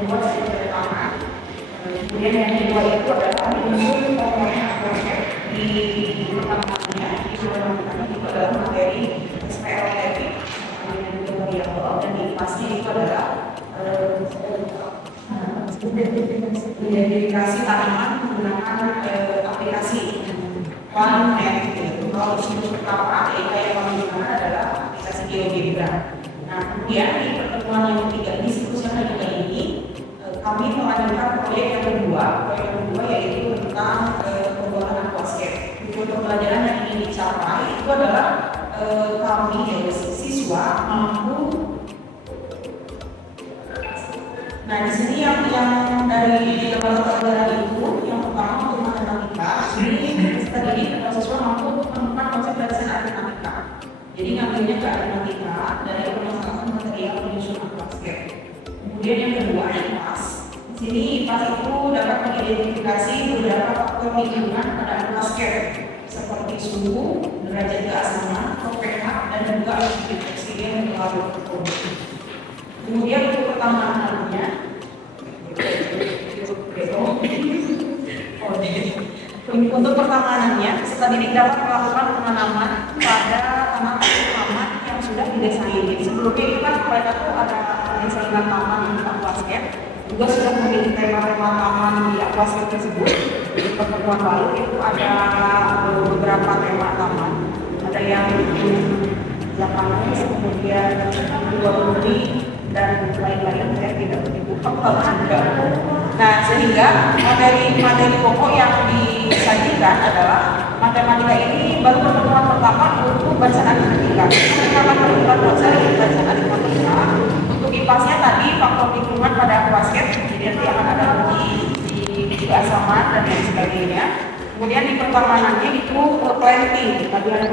kedua sistem pertama. Kemudian yang kedua itu adalah menyusun komponen aquascape di pertamanya itu adalah materi SPLTP yang juga variabel dan di kelasnya itu adalah identifikasi tanaman menggunakan aplikasi OneNet. Kalau situs pertama yang kami gunakan adalah aplikasi GeoGebra. Nah, kemudian di pertemuan yang ketiga ini, situs yang ketiga ini, kami melanjutkan proyek yang kedua yaitu tentang pembuatan aquascape. Tujuan pembelajaran yang ingin dicapai itu adalah kami siswa mampu. Nah, di sini yang dari lembaga pelajaran itu yang pertama untuk matematika, ini tadi siswa mampu menemukan konsep dasar matematika. Jadi ngambilnya ke matematika dari permasalahan material penyusun aquascape. Kemudian yang kedua IPAS. Di sini IPAS itu dapat mengidentifikasi beberapa faktor lingkungan pada aquascape seperti suhu, derajat keasaman, pH, dan juga oksigen yang melalui produksi. Kemudian untuk pertambangannya, untuk pertambangannya, peserta didik dapat melakukan penanaman pada taman yang sudah didesain. Jadi sebelumnya itu kan mereka tuh ada desainan taman di aquascape, juga sudah memiliki tema-tema taman di aquascape tersebut. Di pertemuan baru itu ada beberapa tema taman, ada yang Japanese, kemudian luar negeri, dan lain-lain. Saya tidak menyebutkan kalau ada. Nah, sehingga materi pokok yang disajikan adalah matematika ini baru pertemuan pertama untuk bacaan matematika. Mereka akan melakukan bacaan matematika. Untuk IPAS-nya tadi faktor lingkungan pada aquascape, jadi nanti akan ada di keasaman dan lain sebagainya. Kemudian di pertamanannya itu planting, tadi ada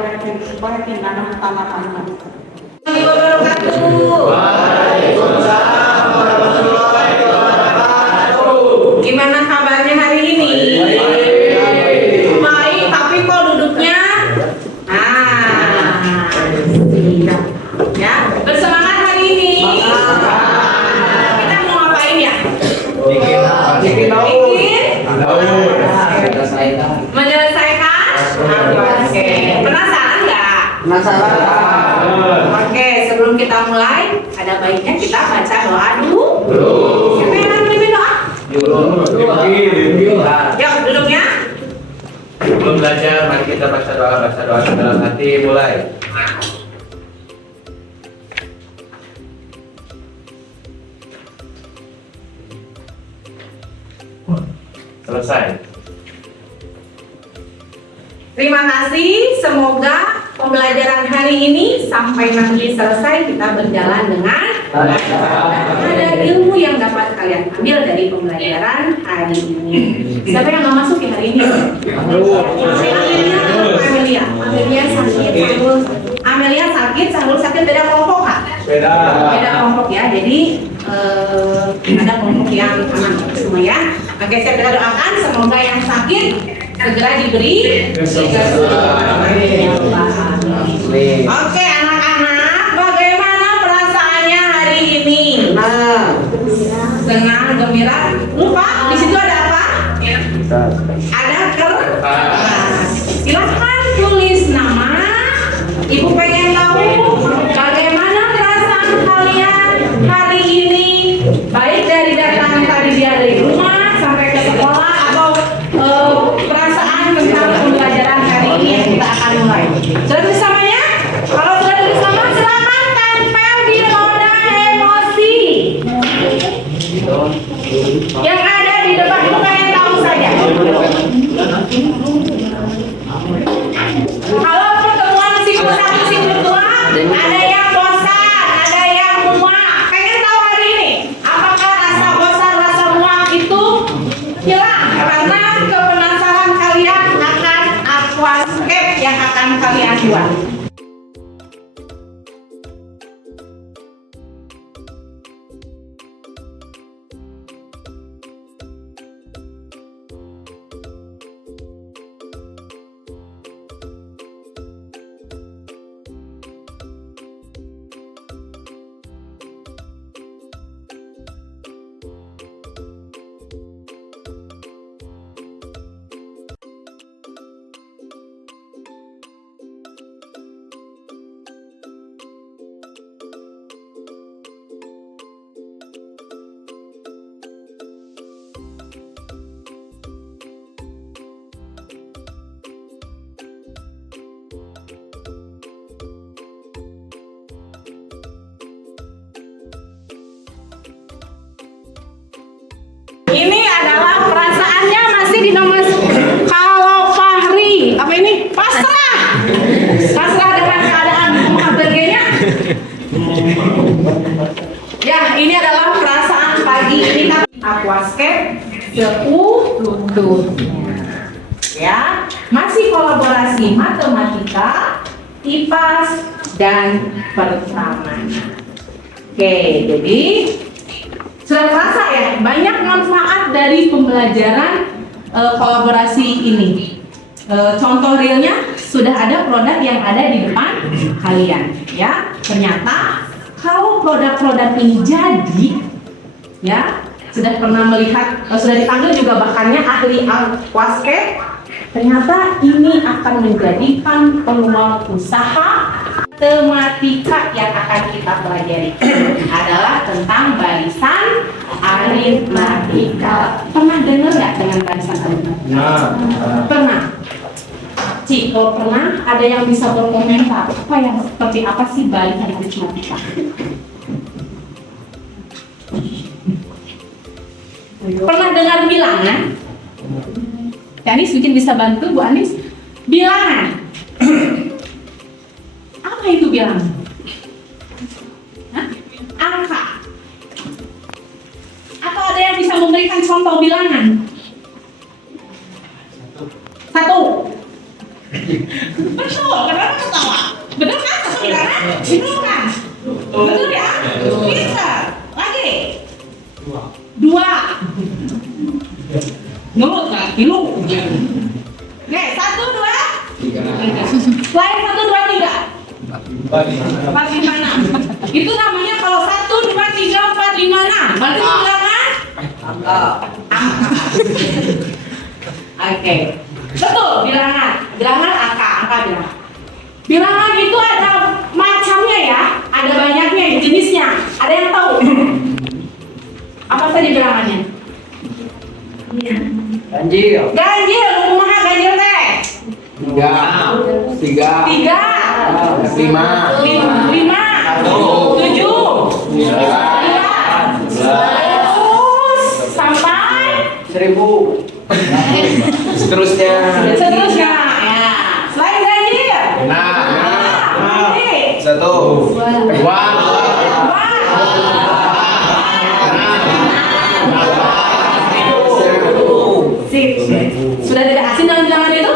planting nanam tanaman. Gimana kabarnya hari ini? Baik, tapi kok duduknya? Ya, bersemangat hari ini. Kita mau ngapain ya? Bikin. Menyelesaikan? Oke. Penasaran nggak? Penasaran. Oke, sebelum kita mulai, ada baiknya kita baca doa dulu. Siapa yang akan mimpin doa? Yuk, duduknya. Sebelum belajar, mari kita baca doa dalam hati. Mulai. Selesai. Terima kasih, semoga pembelajaran hari ini sampai nanti selesai kita berjalan dengan ada ilmu yang dapat kalian ambil dari pembelajaran hari ini. Siapa yang nggak masuk ya hari ini? Amelia sakit, Sahrul sakit, beda kelompok kan? Beda kelompok ya, jadi ada kelompok yang aman semua ya. Oke, saya kita doakan semoga yang sakit segera diberi Oke, anak-anak, bagaimana perasaannya hari ini? Senang, gembira. Lupa, di situ ada apa? Ada kertas. Silahkan tulis nama. Ibu pengen tahu bagaimana perasaan kalian hari ini, baik dari datang tadi dari rumah sampai ke sekolah atau perasaan tentang pembelajaran hari ini yang kita akan mulai. Sudah tulis namanya? Kalau sudah tulis nama, silakan tempel di roda emosi. Yang ada di depan itu pengen tahu saja. Kalau pertemuan siklus 1 siklus 2, ada yang bosan, ada yang muak. Pengen tahu hari ini, apakah rasa bosan, rasa muak itu hilang karena kepenasaran kalian akan aquascape yang akan kalian buat. lagi ini kan aquascape seutuhnya. Ya, masih kolaborasi matematika, IPAS dan pertamanan. Oke, jadi sudah terasa ya banyak manfaat dari pembelajaran kolaborasi ini. Contoh realnya sudah ada produk yang ada di depan kalian. Ya, ternyata kalau produk-produk ini jadi, ya sudah pernah melihat, sudah dipanggil juga bahannya ahli aquascape. Ternyata ini akan menjadikan peluang usaha. Tematika yang akan kita pelajari adalah tentang barisan aritmatika. Pernah dengar nggak dengan barisan aritmatika? Pernah. Cik, kalau pernah, ada yang bisa berkomentar apa yang seperti apa sih barisan aritmatika? Pernah dengar bilangan? Anis mungkin bisa bantu Bu Anis. Bilangan. Apa itu bilangan? Hah? Angka. Atau ada yang bisa memberikan contoh bilangan? Satu. Betul, kenapa ketawa? Betul kan? Satu bilangan? Betul kan? Betul ya? Bisa. Lagi. Dua. Nurut nggak? Ilu. Oke, 1, 2, 3. Selain 1, 2, 3. 4, 5, 6. Itu namanya kalau 1, 2, 3, 4, 5, 6. Berarti bilangan? Angka. Oke. Betul, bilangan. Bilangan angka bilangan. Bilangan itu ada macamnya ya. Ada banyaknya jenisnya. Ada yang tahu? Apa saja bilangannya? Ganjil. Ganjil, kumaha ganjil teh? 3. 5, 7, 9, sampai 1000. Seterusnya. seterusnya. Ya. Selain ganjil, ini 1. 2. sudah tidak asing dengan bilangan itu?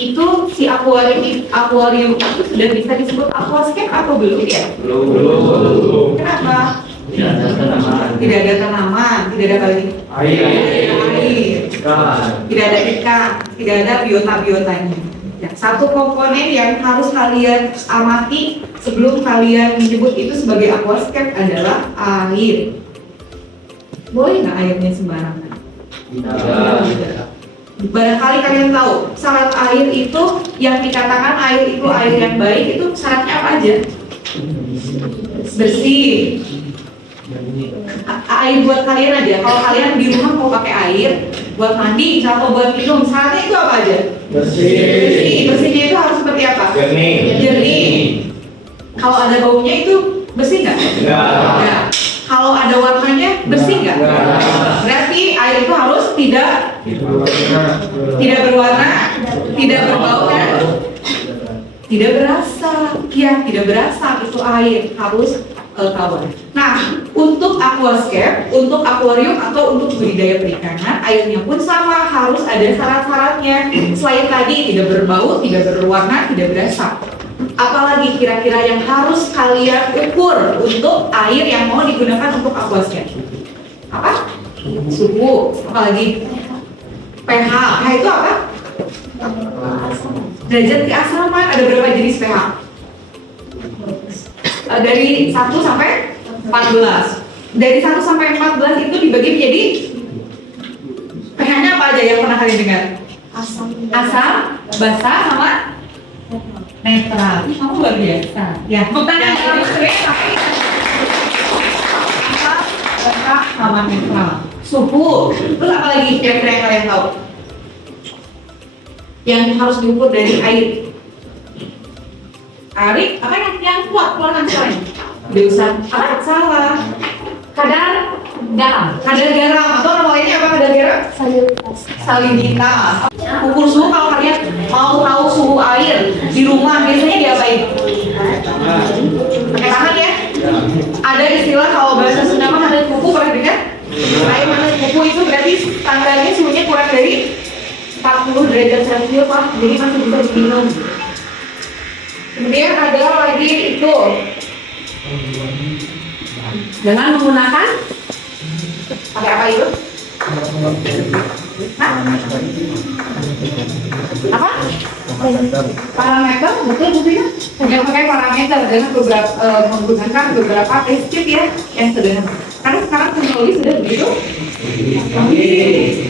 Itu si akuarium itu sudah bisa disebut aquascape atau belum ya? Belum. Kenapa? Tidak ada tanaman, tidak ada Tidak ada air, tidak ada ikan, tidak ada biota-biotanya. Ya, satu komponen yang harus kalian amati sebelum kalian menyebut itu sebagai aquascape adalah air. Boleh nggak airnya sembarangan? Barangkali kalian tahu syarat air itu yang dikatakan air itu air yang baik itu syaratnya apa aja? Bersih. Air buat kalian aja. Kalau kalian di rumah mau pakai air buat mandi atau buat minum, syaratnya itu apa aja? Bersih. Bersihnya itu harus seperti apa? Jernih. Kalau ada baunya itu bersih nggak? Nggak. Kalau ada warnanya bersih nggak? Berarti air itu harus tidak berwarna, tidak berbau, dan tidak berasa. Ya, tidak berasa itu air harus tawar. Nah, untuk aquascape, untuk akuarium atau untuk budidaya perikanan, airnya pun sama, harus ada syarat-syaratnya. Selain tadi tidak berbau, tidak berwarna, tidak berasa. Apalagi kira-kira yang harus kalian ukur untuk air yang mau digunakan untuk aquascape? Apa? Suhu. Apalagi pH. pH itu apa? Derajat keasaman. Ada berapa jenis pH? Dari 1 sampai 14. Dari 1 sampai 14 itu dibagi menjadi pH-nya apa aja yang pernah kalian dengar? Asam, basa, sama netral. Ih, kamu luar biasa. Ya, bukan yang lebih sering tapi asam, basa, sama netral. Suhu. Terus apa lagi kira-kira yang kalian tahu? Yang harus diukur dari air. Air apa yang kuat keluarkan suaranya? Tidak usah. Apa? Salah. Kadar garam. Kadar garam atau nama lainnya apa kadar garam? Salinitas. Ukur suhu kalau kalian mau tahu suhu air di rumah biasanya diapain? Pakai tangan ya. Ada istilah kalau bahasa Sunda mah ada 40 derajat Celcius lah, jadi masih bisa diminum. Kemudian ada lagi itu dengan menggunakan pakai apa itu? Hah? Apa? Parameter, betul buktinya? Yang pakai parameter dengan menggunakan beberapa prinsip ya yang sederhana. Karena sekarang teknologi sudah begitu.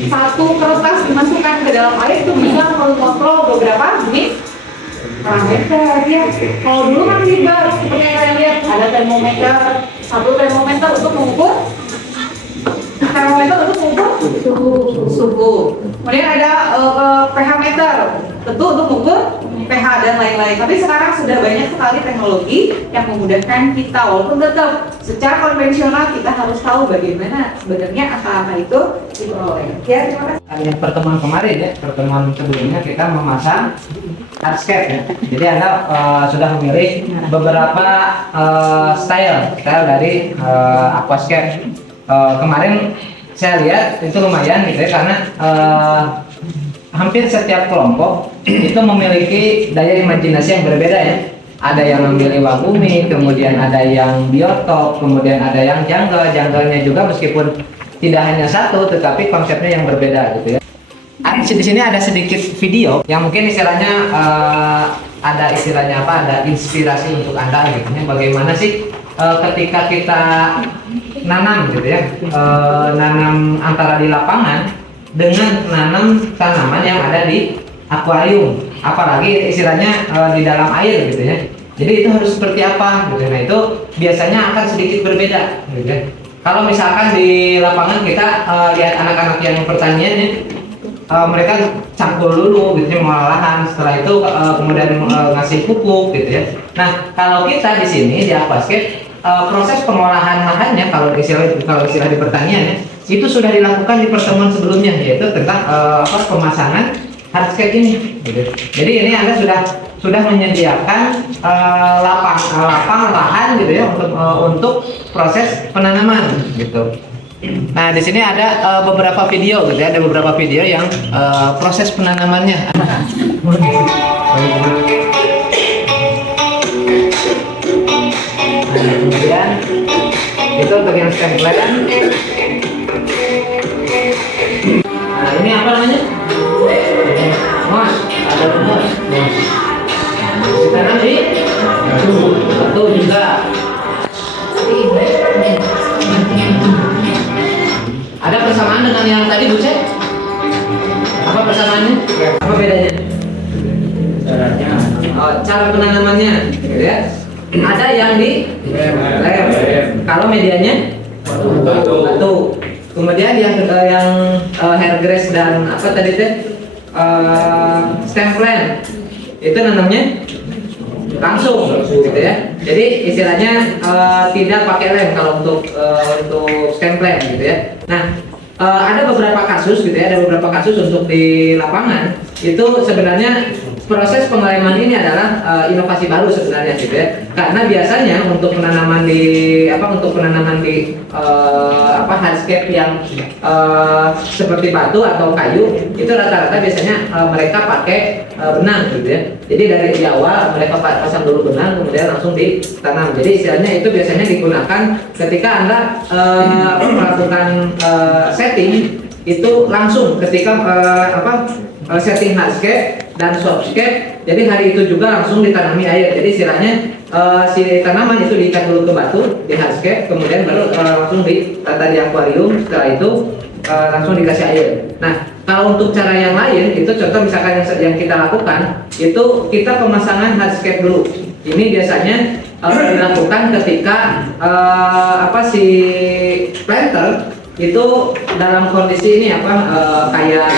Satu kertas dimasukkan ke dalam air itu bisa mengontrol beberapa jenis parameter ya. Kalau dulu kan ribet, seperti yang kalian lihat ada termometer, satu termometer untuk mengukur suhu. Kemudian ada pH meter, tentu untuk mengukur pH dan lain-lain. Tapi sekarang sudah banyak sekali teknologi yang memudahkan kita, walaupun tetap secara konvensional kita harus tahu bagaimana sebenarnya angka-angka itu diperoleh. Ya, terima kasih. Yang pertemuan kemarin ya, pertemuan sebelumnya kita memasang hardscape ya. Jadi Anda sudah memilih beberapa style dari aquascape. Kemarin saya lihat itu lumayan gitu ya, karena hampir setiap kelompok itu memiliki daya imajinasi yang berbeda ya. Ada yang memilih wagumi, kemudian ada yang biotop, kemudian ada yang jungle. Jungle-nya juga meskipun tidak hanya satu, tetapi konsepnya yang berbeda gitu ya. Di sini ada sedikit video yang mungkin istilahnya ada istilahnya apa? Ada inspirasi untuk Anda gitu ya. Bagaimana sih ketika kita nanam gitu ya, nanam antara di lapangan dengan nanam tanaman yang ada di akuarium, apalagi istilahnya di dalam air gitu ya. Jadi itu harus seperti apa gitu. Nah itu biasanya akan sedikit berbeda gitu ya. Kalau misalkan di lapangan kita lihat anak-anak yang pertanian ya, mereka cangkul dulu gitu ya, mengolah lahan, setelah itu kemudian ngasih pupuk gitu ya. Nah kalau kita di sini di aquascape, proses pengolahan lahannya kalau istilah di pertanian ya, itu sudah dilakukan di pertemuan sebelumnya, yaitu tentang pemasangan hardscape ini gitu. Jadi ini Anda sudah menyediakan lapang lahan gitu ya untuk proses penanaman gitu. Nah di sini ada beberapa video gitu ya, ada beberapa video yang proses penanamannya. Kemudian itu untuk yang stempler. Nah ini apa namanya? Mos, ada mos. Ditanam di batu juga. Ada persamaan dengan yang tadi Bu Cek? Apa persamaannya? Apa bedanya? Cara penanamannya, gitu ya. Ada yang di lem. Kalau medianya batu. Kemudian yang hair grass dan apa tadi teh stem plant itu nanamnya langsung gitu ya. Jadi istilahnya tidak pakai lem kalau untuk stem plant gitu ya. Nah ada beberapa kasus gitu ya, ada beberapa kasus untuk di lapangan itu sebenarnya proses pengeleman ini adalah inovasi baru sebenarnya gitu ya. Karena biasanya untuk penanaman di hardscape yang seperti batu atau kayu itu rata-rata biasanya mereka pakai benang gitu ya. Jadi dari di awal mereka pasang dulu benang kemudian langsung ditanam. Jadi istilahnya itu biasanya digunakan ketika Anda melakukan setting itu langsung ketika setting hardscape dan softscape. Jadi hari itu juga langsung ditanami air. Jadi istilahnya si tanaman itu diikat dulu ke batu di hardscape, kemudian baru langsung ditata di akuarium. Setelah itu langsung dikasih air. Nah kalau untuk cara yang lain itu contoh misalkan yang kita lakukan itu kita pemasangan hardscape dulu. Ini biasanya dilakukan ketika si planter itu dalam kondisi ini kayak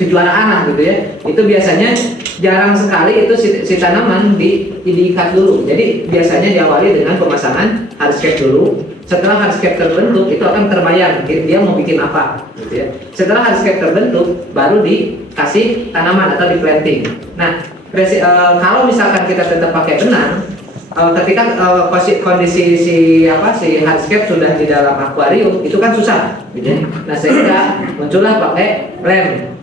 kejuaraan lah gitu ya. Itu biasanya jarang sekali itu si tanaman diikat dulu. Jadi biasanya diawali dengan pemasangan hardscape dulu. Setelah hardscape terbentuk itu akan terbayang dia mau bikin apa gitu ya. Setelah hardscape terbentuk baru dikasih tanaman atau di planting. Nah kalau misalkan kita tetap pakai benang ketika kondisi si hardscape sudah di dalam akuarium itu kan susah, gitu ya. Nah sehingga muncullah pakai rem.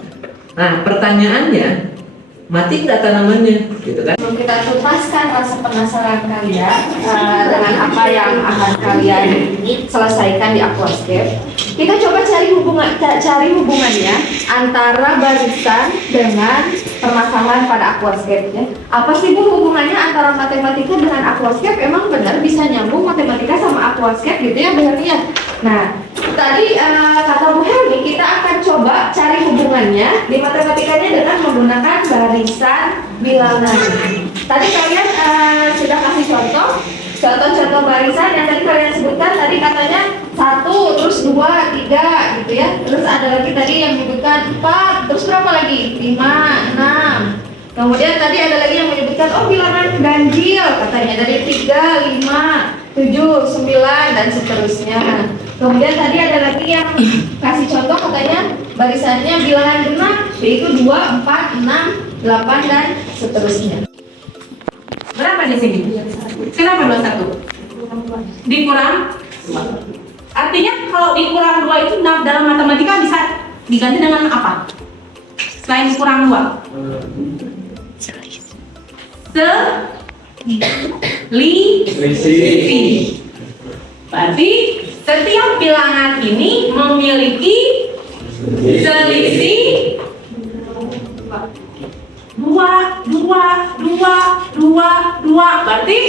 Nah pertanyaannya, mati nggak tanamannya, gitu kan? Kita tuntaskan rasa penasaran kalian dengan apa yang akan kalian selesaikan di aquascape. Kita coba cari hubungannya antara barisan dengan permasalahan pada aquascape ya. Apa sih Bu hubungannya antara matematika dengan aquascape? Emang benar bisa nyambung matematika sama aquascape gitu ya Bu Herni ya? Nah, tadi kata Bu Herni kita akan coba cari hubungannya di matematikanya dengan menggunakan barisan bilangan. Tadi kalian sudah kasih contoh barisan yang tadi kalian sebutkan. Tadi katanya 1, terus 2, 3 gitu ya. Terus ada lagi tadi yang menyebutkan 4, terus berapa lagi? 5, 6. Kemudian tadi ada lagi yang menyebutkan bilangan ganjil katanya dari 3, 5, 7, 9 dan seterusnya. Kemudian tadi ada lagi yang kasih contoh katanya barisannya bilangan genap yaitu 2, 4, 6, 8 dan seterusnya. Berapa di sini? Kenapa 21? Dikurang? Artinya kalau dikurang 2 itu dalam matematika bisa diganti dengan apa? Selain dikurang 2? Selisih. Berarti setiap bilangan ini memiliki selisih 2. Berarti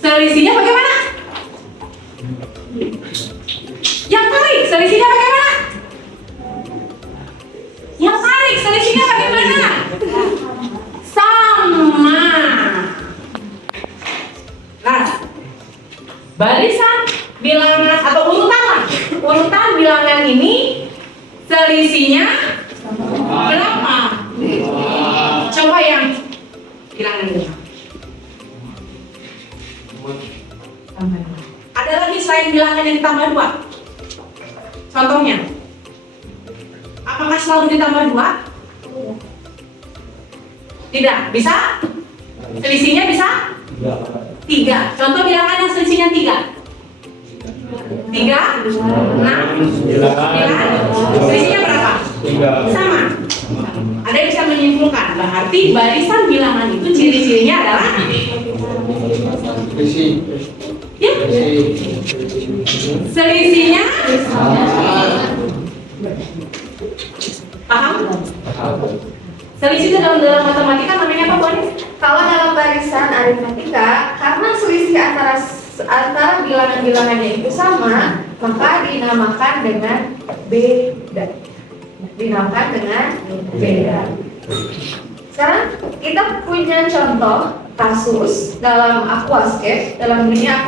selisihnya bagaimana? Yang tarik selisihnya bagaimana? Yang tarik selisihnya bagaimana? Sama. Nah, barisan bilangan atau urutan bilangan ini selisihnya berapa? Coba yang bilangan ini. Ada lagi selain bilangan yang ditambah 2? Contohnya, apakah selalu ditambah 2? Tidak, bisa? Selisihnya bisa? 3. Contoh bilangan yang selisihnya 3. 3, 6, 9. Selisihnya berapa? 3. Sama. Ada yang bisa menyimpulkan, berarti barisan bilangan itu ciri-cirinya adalah ya? Selisihnya paham? Selisih dalam matematika namanya apa, Bu Anis? Kalau dalam barisan aritmetika, karena selisih antara bilangan-bilangannya itu sama, maka dinamakan dengan beda. Sekarang kita punya contoh kasus dalam aquascape, dalam dunia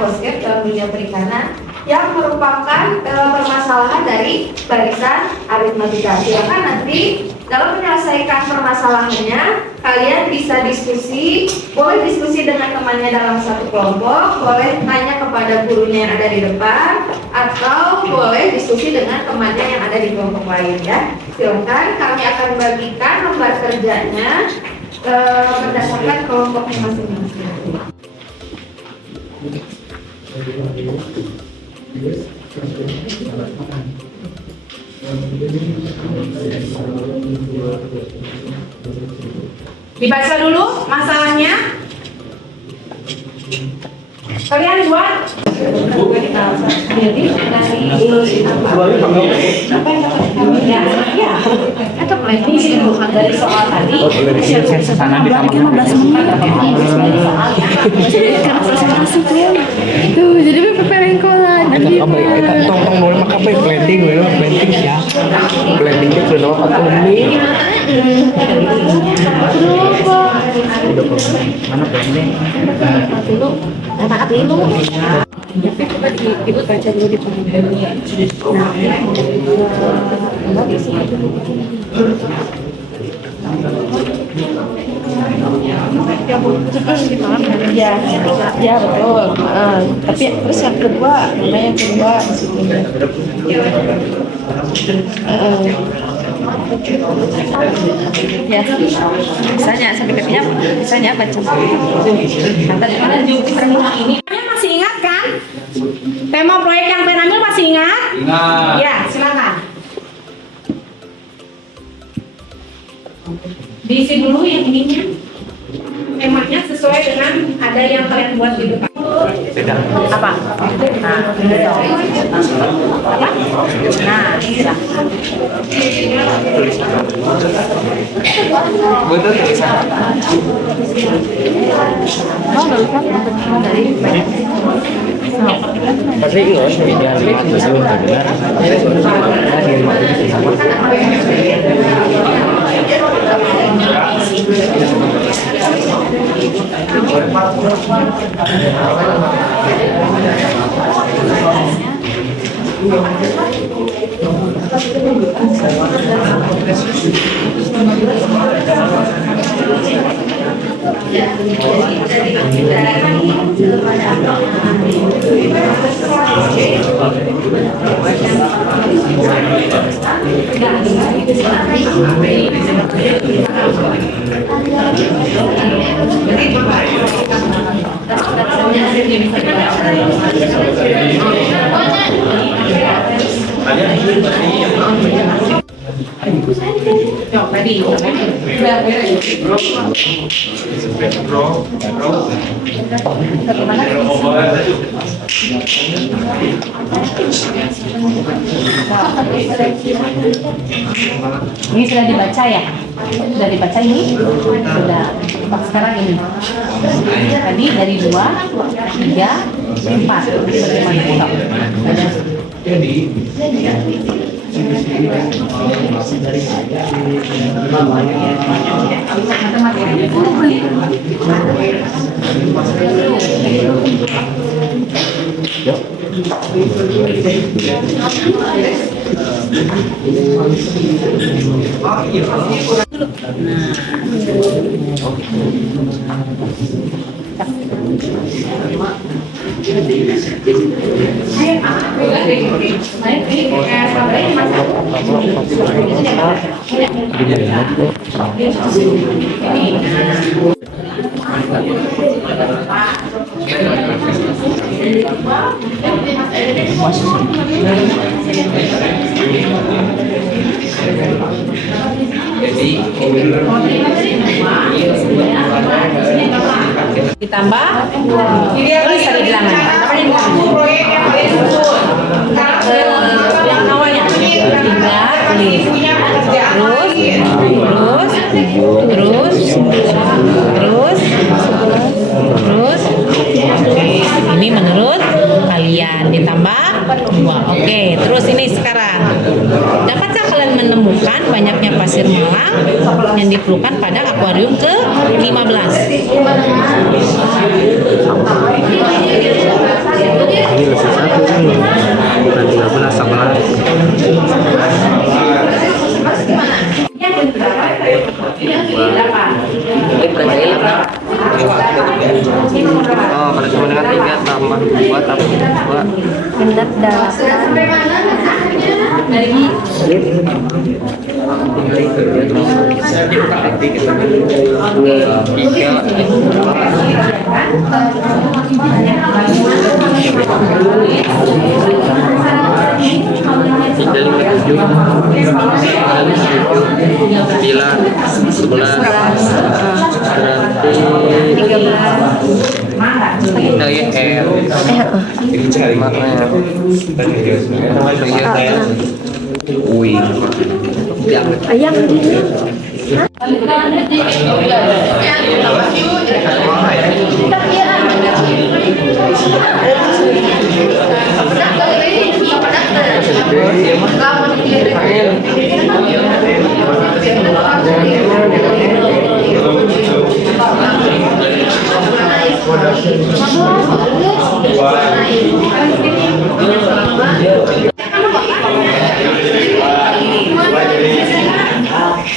perikanan yang merupakan permasalahan dari barisan aritmetika. Silakan nanti dalam menyelesaikan permasalahannya kalian bisa diskusi, boleh diskusi dengan temannya dalam satu kelompok, boleh tanya kepada gurunya yang ada di depan, atau boleh diskusi dengan temannya yang ada di kelompok lain ya. Silakan, kami akan bagikan lembar kerjanya berdasarkan kelompoknya masing-masing. Dibaca dulu masalahnya. Kalian buat. Jadi dari ya. Atau planning sih bukan dari soal tadi. Sana di kamar 15 menit. Tuh, jadi preparing kola. Tong mulai maka planting ya. Planting itu sudah atau ini. Mana planting? Tapi coba ibu baca dulu di pembukuan. Ya betul. Tapi terus yang kedua, mana yang kedua di situ. Ya, misalnya sampai katanya misalnya apa coba? Kalian masih ingat kan? Tema proyek yang pengen ambil masih ingat? Ingat. Ya, silakan. Diisi dulu yang ininya. Temanya sesuai dengan ada yang kalian buat di depan. Apa? Nah, apa? Nah, silahkan. Betul tulisan. Oh, tulisan dari Pasti ngos media betul benar. Ini sudah dibaca ya? Sudah dibaca ini? Sudah. Sekarang ini. Tadi dari 2, 3, 4. Bagaimana? Ditambah tulis tadi bilangan. Apa yang Proyek yang paling subur. yang awalnya 3 tulis. Terus ini menurut kalian ditambah 2. Oke, terus ini sekarang dapatkah kalian menemukan banyaknya pasir malang yang diperlukan pada akuarium ke-15? Ini lesson 1 kan, bukan 13 sama. Oh, pada sama dengan 3 tambah 2 tambah 2. Hendak ayam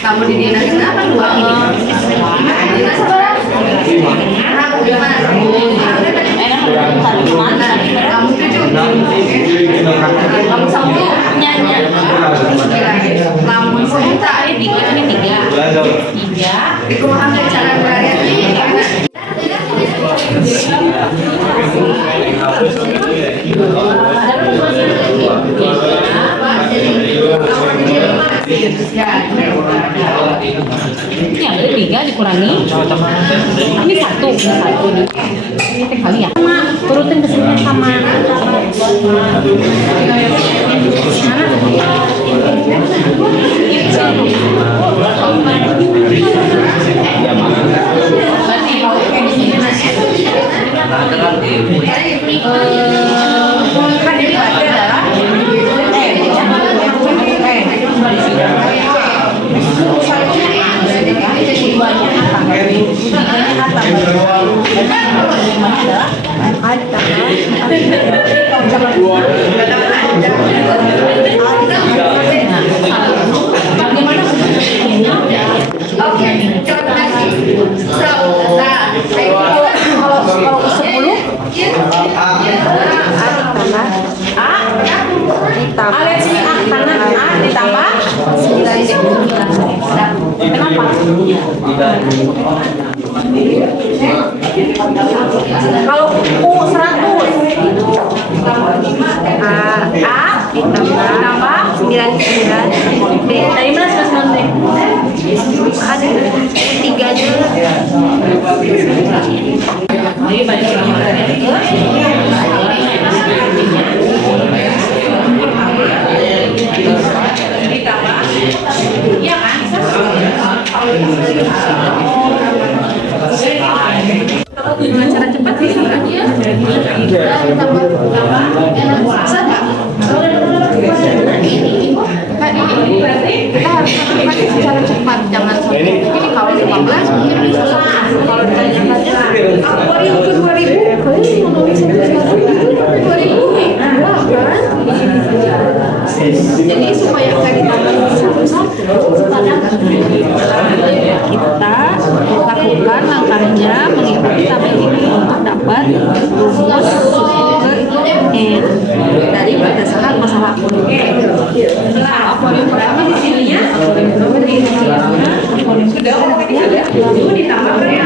Kamu di dinas kenapa 2? Dinas apa? Kamu 7. Kamu 1 nyanyi. Lamun Ini tiga. Dikumahan cara ini ada tiga dikurangi. Ini satu nih. Ini teh kali ya. Turutin ke sini sama. Kalau U 100 A ditambah 99 B dari mana 99 B ada 3 nya dengan cara cepat bisa kan? Kita harus lakukan secara cepat, jangan sampai ini kalau 15 mungkin bisa kalau ditanya-tanya kalau 2000 jadi supaya nggak ditambah kita lakukan langkahnya mengikuti tabel ini untuk dapat rumus super N dari berdasarkan masalah akuarium. Nah, akuarium pertama di sininya lalu ditambah berapa?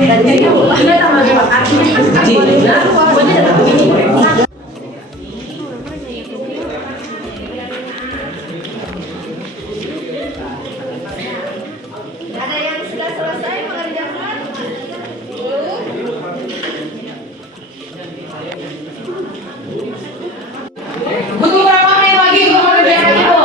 Dan jadi kita tambah Ada yang sudah selesai mengerjakan? Butuh berapa menit lagi untuk mengerjakan itu?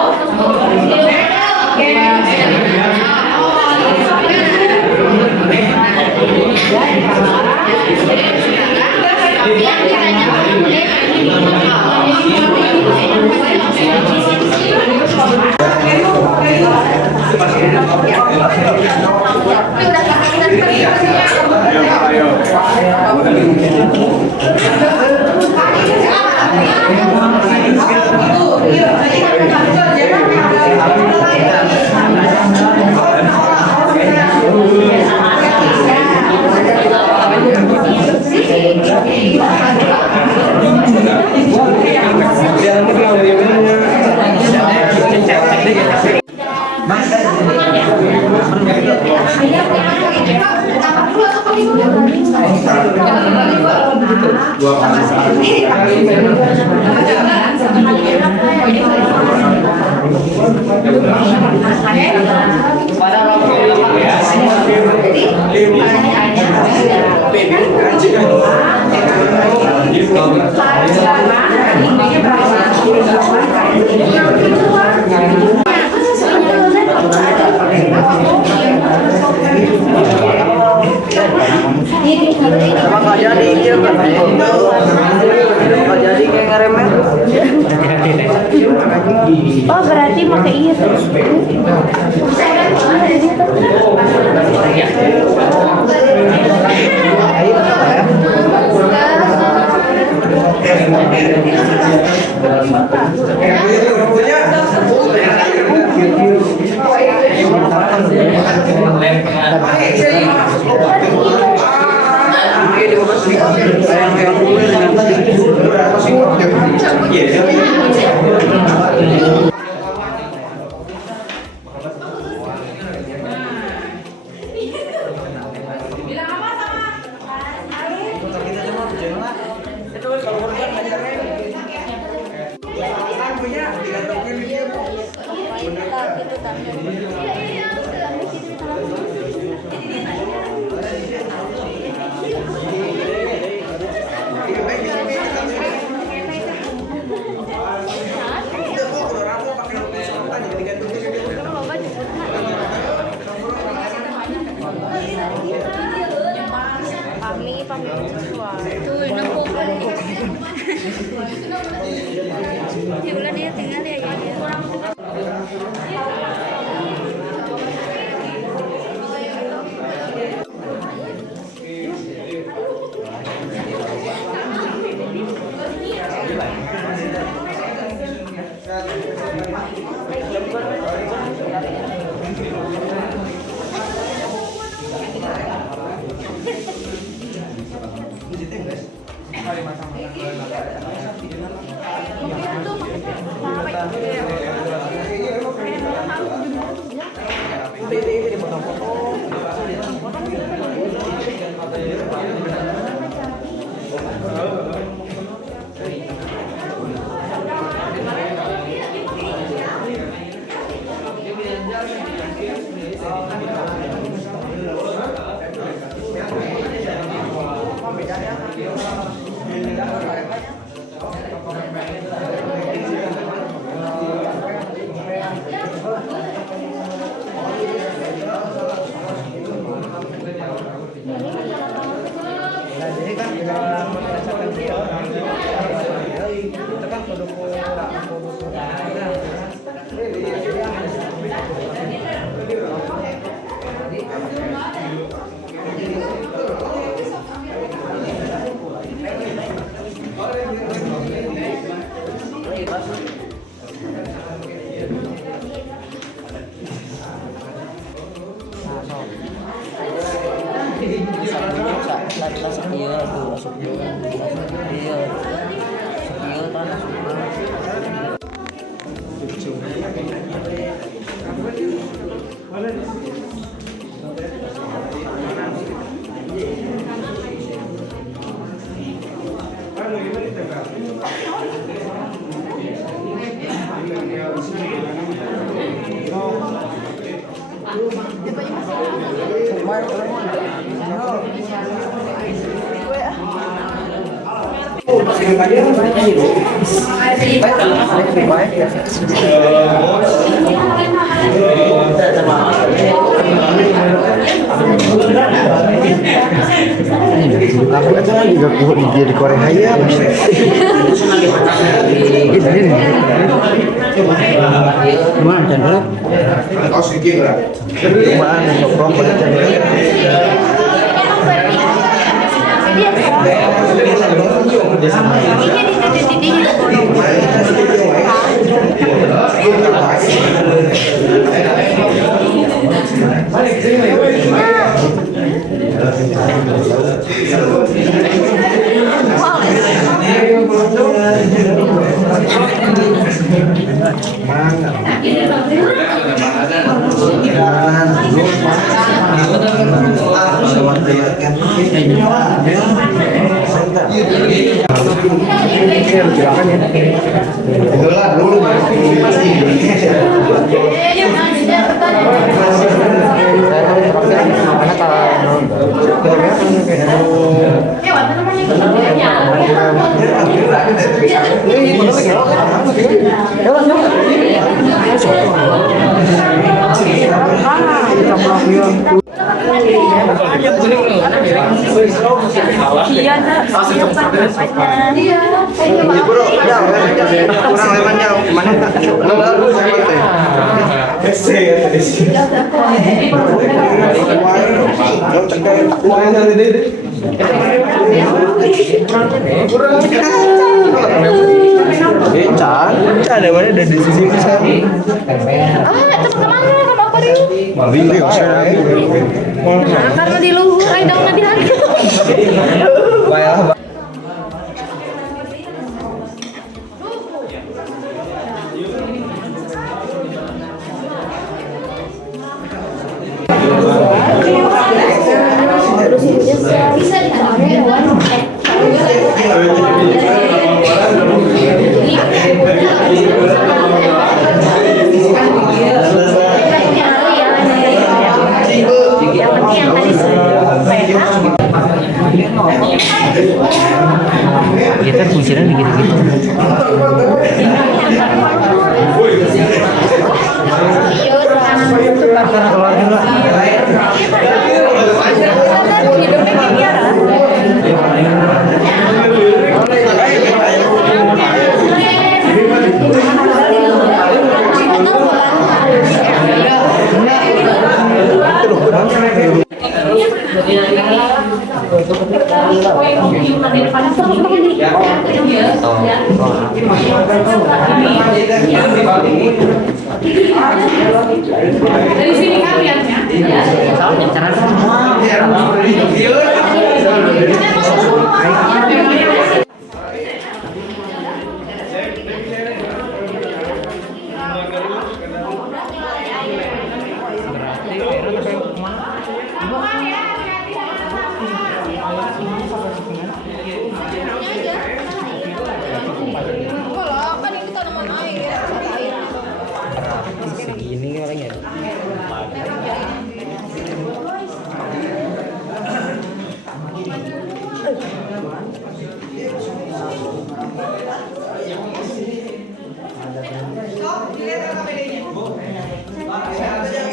Oh berarti pakai iya terus. Iya. panggil siswa. Tuh, nempuk kan. Ya udah dia tinggal ya ya. Aku aja juga kuat di Korea ya. Gimana channel? Kau sedikit lah. Gimana promo channel? Ada mana ada di sisi bisa. Terus kemana sama aku dulu? Karena di luhur, ay daw na dihan. Bisa Kita fungsinya gitu-gitu. Hidupnya kayak Dari sini kalian ya. Kalau kan ini tanaman air, air. Segini orangnya.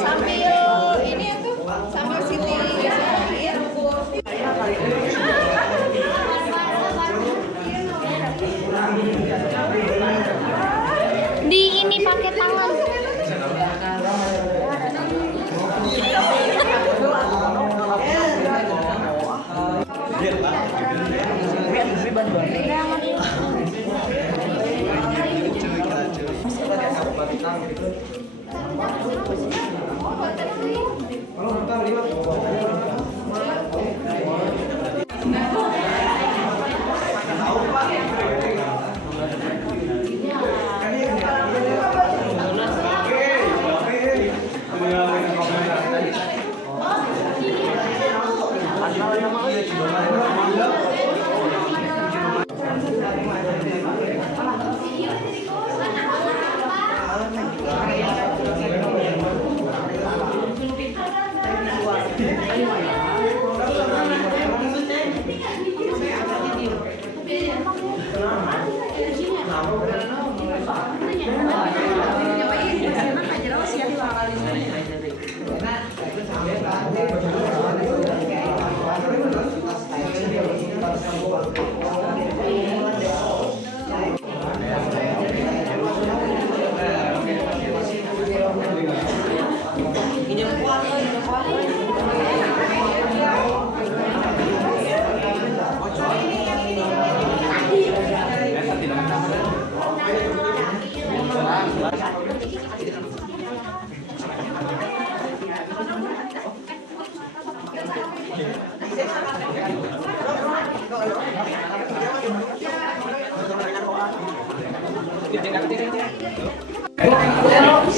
Sambil ini tuh, sambil sini air. Di ini pakai tangan.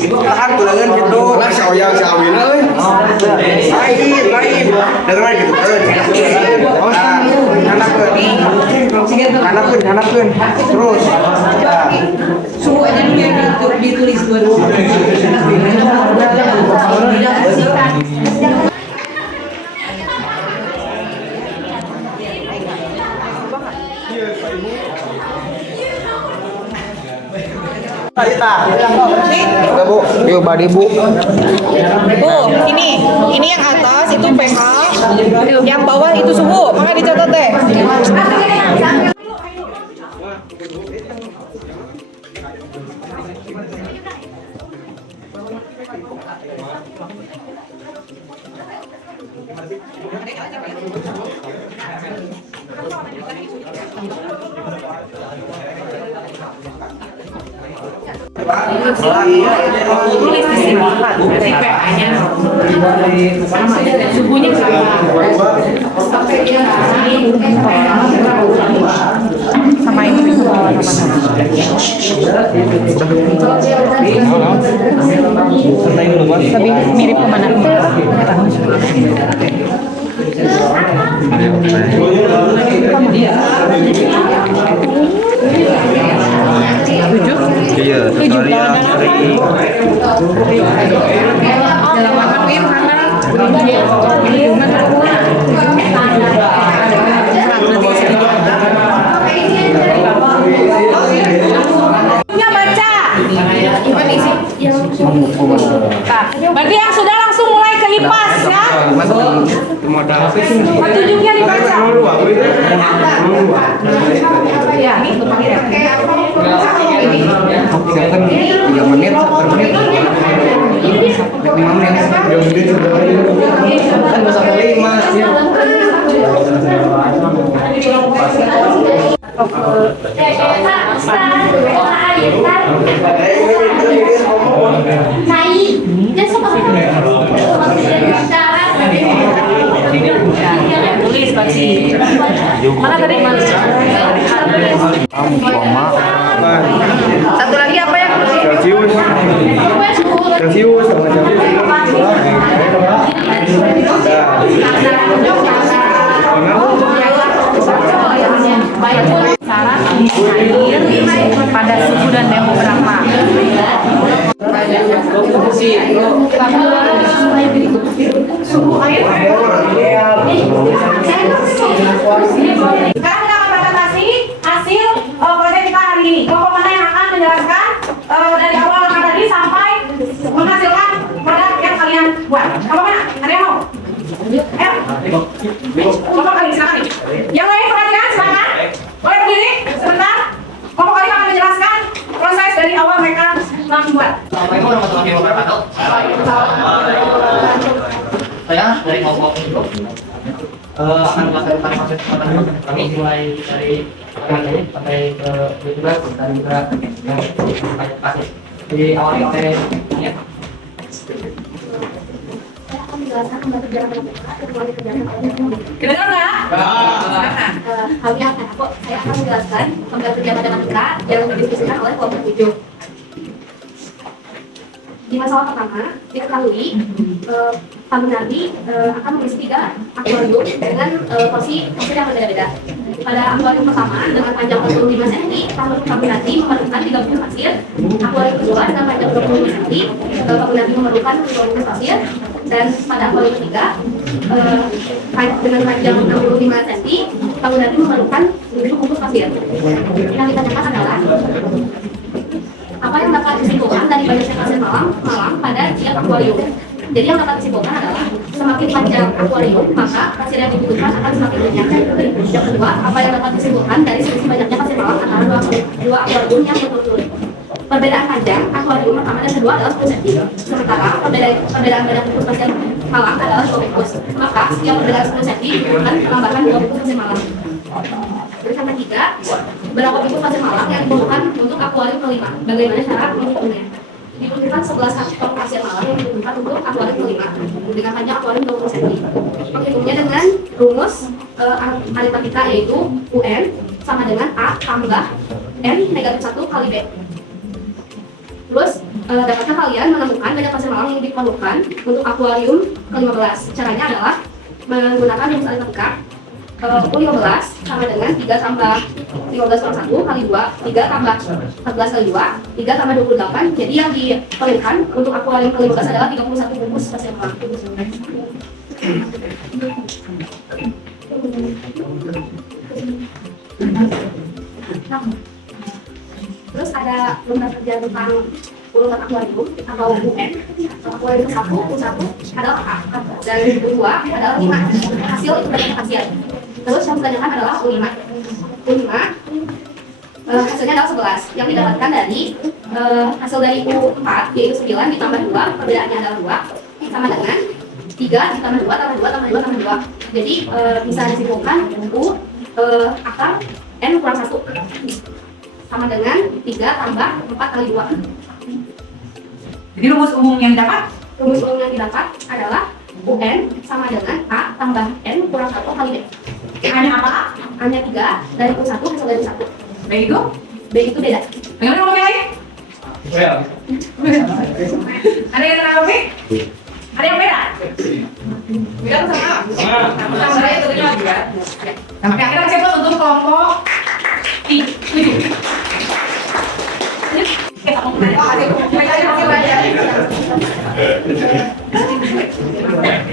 Tahan tulangan gitu. Lah saoyang sawina euy. Lain. Dengar gitu. Hanapkeun. Terus. Suhu aja dulu yang ditulis 2020. Enggak Bu, yuk badi Bu. Bu, ini yang atas itu pH, yang bawah itu suhu, makanya dicatat deh. Tulis di sini dari pH-nya. Suhunya Sama ini lebih mirip kemana? Iya, berarti yang sudah langsung mulai ke lipas ya. Petunjuknya dibaca. Ya, itu pakai 3 menit, 1 menit. 5 menit. Tulis pasti. Mana tadi mas? Satu lagi apa ya? Celsius sama Syarat hadir pada suku dan demo berapa? Sekarang kita akan presentasi hasil proyek kita hari ini. Kelompok mana yang akan menjelaskan dari awal langkah tadi sampai menghasilkan produk yang kalian buat? Kelompok mana? Ada yang mau? Ayo. Kelompok kali silakan. Yang lain perhatikan silakan. Boleh berdiri sebentar. Kelompok kali akan menjelaskan proses dari awal mereka membuat. Assalamualaikum warahmatullahi wabarakatuh. Saya dari kelompok itu akan melaksanakan proses pertama kami mulai dari pertanyaan sampai ke youtuber dan juga yang pasti diawali oleh ya. Saya akan menjelaskan membantu jalan mulai kerjaan Kedengar nggak? kami akan saya akan menjelaskan membantu jalan matematika yang didiskusikan oleh kelompok 7. Di masalah pertama, diketahui Paminardi akan mengisi 3 akuarium dengan porsi yang berbeda-beda. Pada akuarium pertama dengan panjang 45 cm, Paminardi memerlukan 30 pasir. Akuarium kedua dengan panjang 25 cm, Paminardi memerlukan 20 pasir. Dan pada akuarium ketiga dengan panjang 65 cm, Paminardi memerlukan 7 bungkus pasir. Yang ditanyakan adalah apa yang dapat disimpulkan dari banyaknya pasir malam pada tiap akuarium. Jadi yang dapat disimpulkan adalah semakin panjang akuarium, maka pasir yang dibutuhkan akan semakin banyak. Yang kedua, apa yang dapat disimpulkan dari selisih banyaknya pasir malam antara dua akuarium yang berturut-turut. Perbedaan panjang akuarium pertama dan kedua adalah 10 cm. Sementara perbedaan banyak bungkus pasir malam adalah 2 bungkus. Maka setiap perbedaan 10 cm akan menambahkan 2 bungkus pasir malam. Terus yang ketiga, berapa bungkus pasir malam yang dibutuhkan untuk akuarium kelima? Bagaimana cara menghitungnya? Dibutuhkan 11 ton pasir malam yang dibutuhkan untuk akuarium kelima dengan panjang akuarium 20 cm. Menghitungnya dengan rumus aritmatika yaitu UN sama dengan A tambah N negatif 1 kali B. Terus dapatkah kalian menemukan banyak pasir malam yang diperlukan untuk akuarium ke-15? Caranya adalah menggunakan rumus aritmatika. U15 sama dengan 3 tambah 15 kurang 1 kali 2, 3 tambah 14 kali 2, 3 tambah 28. Jadi yang diperlukan untuk akuarium ke-15 adalah 31 bungkus pasir malam. Terus ada lembar kerja tentang urutan akuarium atau UN. Akuarium 1 adalah A dan U2 adalah 5. Hasil itu banyak pasir. Terus yang ditanyakan adalah U5. Hasilnya adalah 11. Yang didapatkan dari hasil dari U4 yaitu 9 ditambah 2, perbedaannya adalah 2 sama dengan 3 ditambah 2 tambah 2 tambah 2 tambah 2. Jadi bisa disimpulkan U akar N kurang 1 sama dengan 3 tambah 4 kali 2. Jadi rumus umum yang didapat? Rumus umum yang didapat adalah UN sama dengan A tambah N kurang 1 kali B. A-nya apa? A-nya 3 dari U1 hasil dari 1. B itu? B itu beda. Dengar ngomong yang lain? Ada yang kenapa B? Ada yang beda? Beda tuh sama? Sama saya tentunya juga. Sampai akhirnya coba untuk kelompok 7.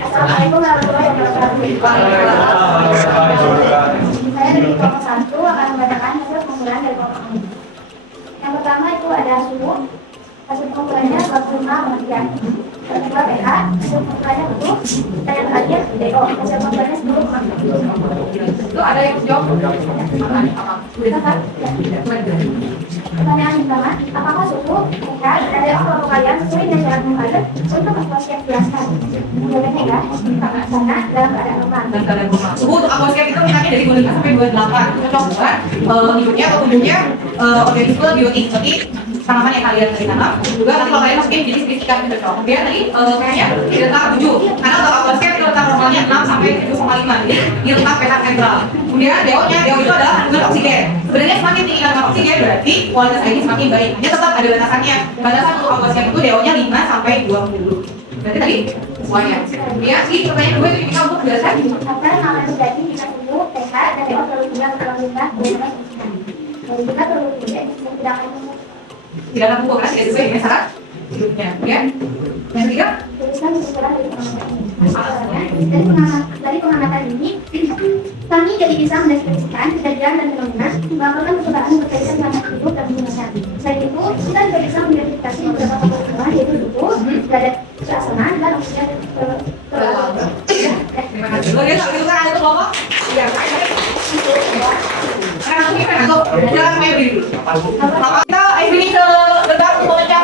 Assalamualaikum warahmatullahi wabarakatuh. Saya dari kelompok 1 akan membacakan hasil pengumpulan dari kelompok ini. Yang pertama itu ada suhu. Hasil pengumpulannya 25,3. Yang kedua pH. Hasil pengumpulannya 7. Dan yang terakhir DO. Hasil pengumpulannya 10,4. Itu ada yang jawab Pertanyaan pertama, apakah suku TK dari orang kalian sesuai dengan syarat mukaddam untuk akuasket jelaskan? Jawabannya ya, karena dalam keadaan normal. Suhu untuk aquascape itu minatnya dari 25 sampai 28. Cocok buat hidupnya atau tubuhnya organisme biotik seperti tanaman yang kalian tadi tanam. Juga nanti kalau kalian masukin jadi spesifikan itu cocok. Kemudian tadi pH-nya diletak 7. Karena untuk aquascape itu letak normalnya 6 sampai 7,5. Jadi diletak pH netral. Kemudian DO itu adalah kandungan oksigen. Sebenarnya semakin tinggi kandungan oksigen berarti kualitas airnya semakin baik. Hanya tetap ada batasannya. Batasan untuk aquascape itu DO-nya 5 sampai 20. Berarti tadi semuanya. Ya, sih pertanyaan kedua itu bisa untuk menjelaskan. Apa yang akan terjadi jika suhu TH dan DO terlalu tinggi atau terlalu rendah? Dan jika terlalu tinggi, tidak akan Tidak akan tumbuh karena tidak sesuai dengan syarat hidupnya. Ya. Yang ketiga, tuliskan kesimpulan dari pengamatan. Dari pengamatan ini, kami jadi bisa mendeskripsikan kejadian dan fenomena melakukan percobaan berkaitan dengan hidup dan lingkungan. Selain itu, kita juga bisa mengidentifikasi beberapa faktor utama yaitu suhu, derajat suasana, dan oksigen terlalu. terima kasih. Kemudian kalau itu kan ada kelompok. Iya. Sekarang mungkin kan aku jalan main dulu. Kita ini ke dekat untuk pecah.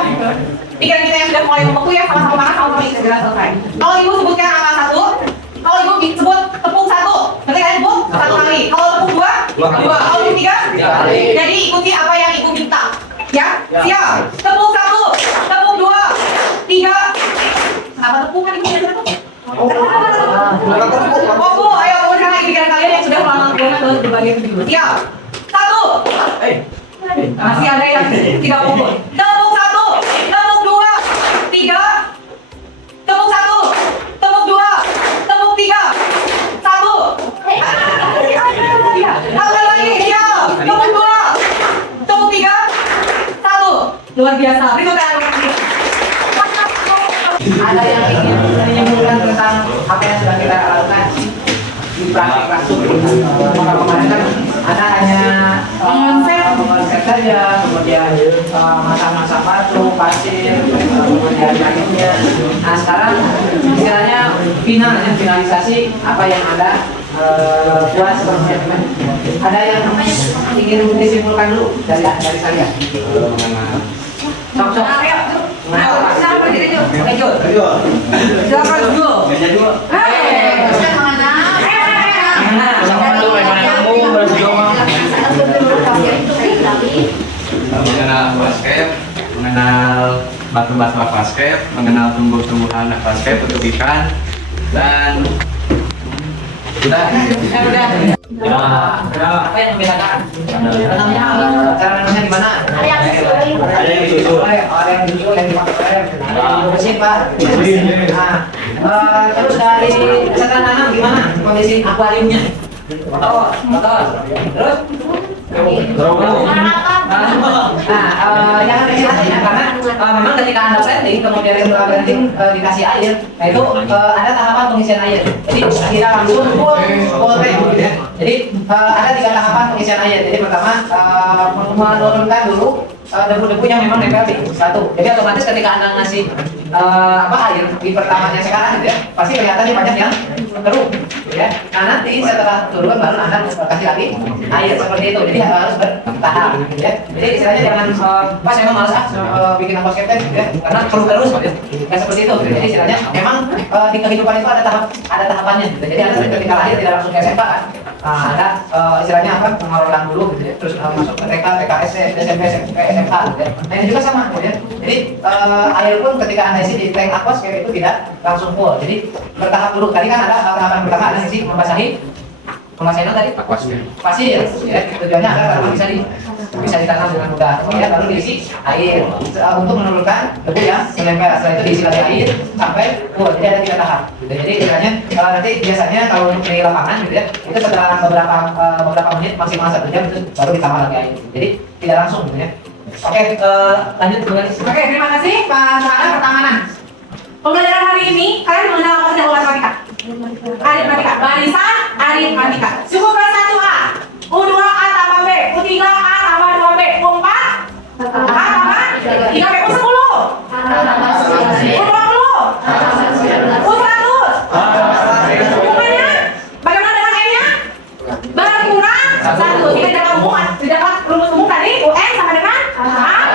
Pikiran kita yang sudah mulai membeku ya sama-sama panas sama-sama ini segera selesai. Kalau ibu sebutkan angka 1, kalau ibu sebut tepung 1, berarti kalian sebut 1 kali. Kalau tepung 2, 2. Kalau tepung 3, 3 kali. Jadi ikuti apa yang ibu minta. Ya, siap. Tepung 1, tepung 2, 3. Kenapa tepung kan ibu yang tepung? Oh, ayo ucapkan lagi pikiran kalian yang sudah melanglang buana ke berbagai video. Siap. 1. Masih ada yang tidak kumpul. Tepung 1, tepung 2, 3. Tepung 1, tepung 2, tepung 3. 1. Tambah lagi, siap. Tepung 2, tepung 3. 1. Luar biasa. Berikutnya Ada yang ingin menyimpulkan tentang apa yang sudah kita lakukan di praktik langsung. Kemarin kan ada hanya mengonsep saja, kemudian masak-masak batu, pasir, kemudian lainnya. Nah sekarang istilahnya finalisasi apa yang ada buat seperti itu. Ada yang ingin disimpulkan dulu dari saya. Sok. silakan berdiri dulu. Silakan dulu. Mengenal aquascape, mengenal batu-batu aquascape, mengenal tumbuh-tumbuhan aquascape untuk ikan, dan sudah. Apa yang membedakan? Cara nanamnya di mana? Ada yang disusul. Ada yang disusul, ada yang dipakai mesin Pak. Nah, terus dari cara nanam gimana kondisi akuariumnya? Motor. Terus? Jangan kecil-kecil ya, karena memang ketika Anda planting, kemudian setelah planting dikasih air, nah itu ada tahapan pengisian air. Jadi kita langsung full tank gitu ya. Jadi ada 3 tahapan pengisian air. Jadi pertama menurunkan dulu debu-debu yang memang nempel di satu. Jadi otomatis ketika Anda ngasih air di pertamanya sekarang gitu ya, pasti kelihatan nih banyak yang keruh ya. Nah nanti setelah turun baru Anda kasih lagi air seperti itu. Jadi harus bertahap gitu ya. Jadi istilahnya jangan pas emang malas bikin aquascape gitu ya, karena keruh terus gitu. Nggak seperti itu gitu. Jadi istilahnya memang di kehidupan itu ada tahapannya gitu. Jadi Anda ketika lahir tidak langsung ke SMA kan. Ada istilahnya apa, pengelolaan dulu gitu ya, terus masuk ke TK, TKS, SMP, SMK gitu ya. Nah ini juga sama gitu ya. Jadi air pun ketika Anda isi di tank aquascape itu tidak langsung full. Jadi bertahap dulu. Tadi kan ada tahapan pertama ada sisi membasahi tadi pasir ya. Tujuannya agar bisa ditanam dengan mudah. Kemudian baru diisi air untuk menurunkan debu yang menempel. Setelah itu diisi lagi air sampai full. Jadi ada 3 tahap. Jadi istilahnya nanti biasanya kalau untuk di lapangan gitu ya, itu setelah beberapa menit maksimal 1 jam itu baru ditambah lagi air. Jadi tidak langsung gitu ya. Oke, lanjut kembali. Oke, terima kasih Pak Sarana pertamanan. Pembelajaran hari ini kalian mengenal konsep matematika. Aritmatika, barisan aritmatika. Cukup kelas 1A. U2A tambah B, U3A tambah 2B, U4 A tambah 3B, U10 U20 U100. Bagaimana dengan M-nya? Berkurang Satu. Kita dapat rumus umum tadi UN sama dengan A.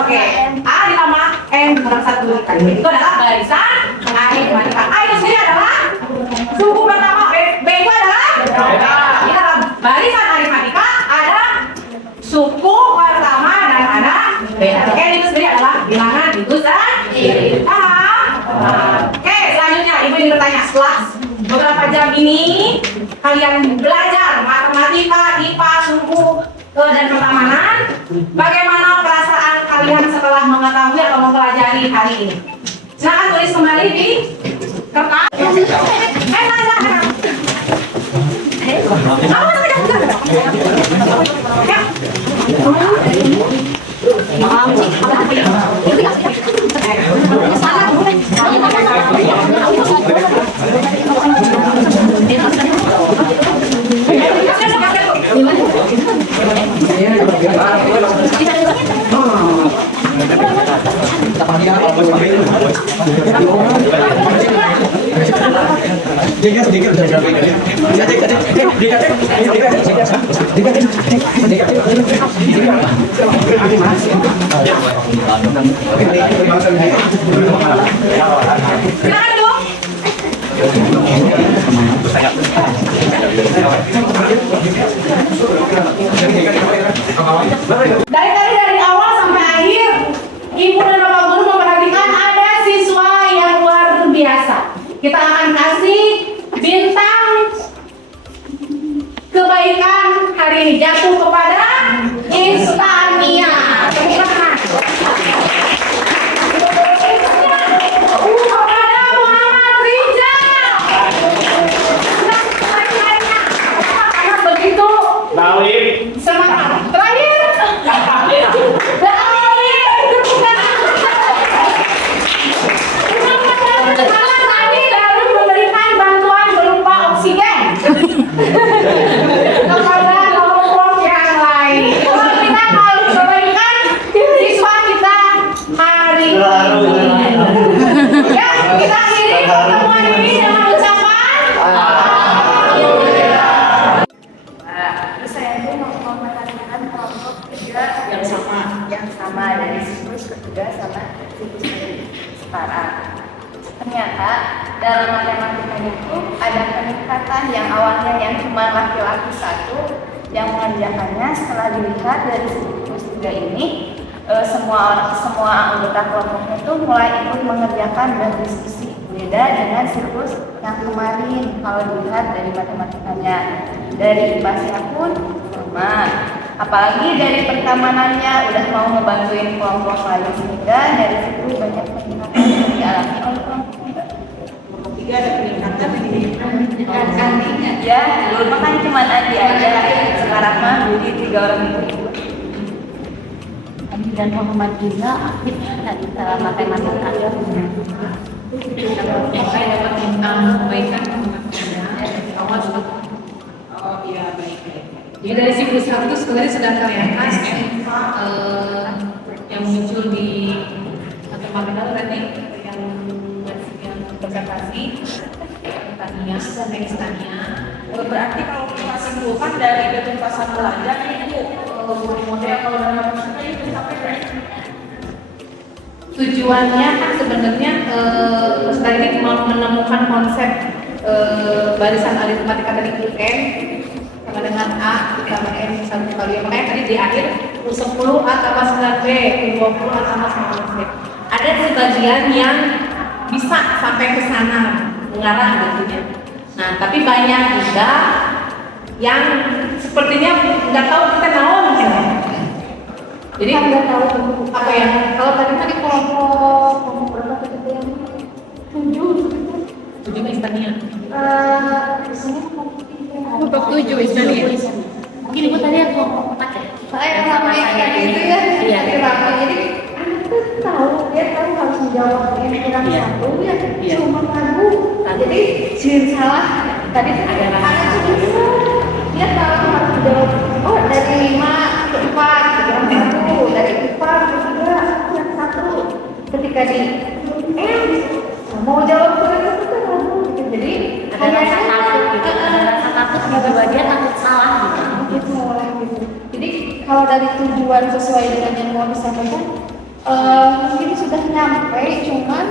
Oke. A ditambah N kurang 1 tadi. Itu adalah barisan aritmatika. A itu sendiri adalah suku pertama. B itu adalah ini adalah barisan aritmatika. Ada suku pertama dan ada B. N itu sendiri adalah bilangan itu sendiri. Oke, selanjutnya Ibu ingin bertanya, setelah beberapa jam ini kalian belajar matematika, IPA, suku, dan pertamanan, bagaimana perasaan kalian setelah mengetahui atau mempelajari hari ini? Silakan tulis kembali di kertas. Silakan dong. Dari awal sampai akhir, Ibu dan Bapak Guru memperhatikan ada siswa yang luar biasa. Kita akan kasih bintang kebaikan hari ini jatuh kepada Istania. Kepada Muhammad Rijal. Karena begitu semangat. Terakhir. Tadi baru memberikan bantuan berupa oksigen kepada kelompok yang lain. Kita harus kebaikan siswa kita hari ini. Ya, kita akhiri pertemuan ini dengan ucapan Alhamdulillah. Saya itu mau menekankan kelompok 3 yang sama dari siklus ketiga sama siklus setara. Ternyata dalam matematika itu ada peningkatan yang awalnya yang cuma laki-laki 1 yang mengerjakannya. Setelah dilihat dari siklus 3 ini semua anggota kelompoknya itu mulai ikut mengerjakan dan diskusi. Beda dengan siklus yang kemarin kalau dilihat dari matematikanya. Dari IPA pun sama. Apalagi dari pertamanannya udah mau ngebantuin kelompok lain sehingga dari situ banyak peningkatan yang dialami oleh kelompok juga. Kelompok 3 ada peningkatan ini. Andinya ya, dulu mah kan cuma Andi aja. Sekarang mah jadi 3 orang itu. Andi dan Muhammad juga aktif tadi dalam matematika. saya dapat bintang kebaikan awal sudah. Oh iya, baik. Jadi dari siklus 1 sebenarnya sudah kelihatan yang muncul di matematika tadi yang presentasi Tania dan Ekstania. Berarti kalau kita simpulkan dari ketuntasan belajar itu model kalau dalam matematika itu sampai Tujuannya kan sebenarnya Ustaz ini mau menemukan konsep barisan aritmatika tadi UN sama dengan A ditambah N satu kali. Makanya tadi di akhir 10 A tambah 9B, 20 A tambah 9B. Ada sebagian yang bisa sampai ke sana mengarah gitu ya. Nah, tapi banyak juga yang sepertinya nggak tahu kita naon misalnya. Jadi nggak tahu apa yang kalau tadi kan di kelompok berapa kita yang 7 Istania. Kelompok 7 Istania. Mungkin Ibu tadi ada kelompok 4 ya? Saya sama yang itu ya, jadi ramai. Jadi anak tuh tahu, dia tahu harus menjawab yang kurang satu ya, cuma ragu. Jadi salah. Tadi ada anak tuh bisa, dia tahu harus menjawab. Oh dari 5 ke 4 kurang 1, dari 4 ke 3 kurang 1. Ketika di mau jawab kurang 1 tuh ragu. Jadi Ada rasa takut gitu, ada rasa takut juga dia takut salah gitu. sekolah gitu. Jadi kalau dari tujuan sesuai dengan yang mau disampaikan, mungkin sudah nyampe, cuman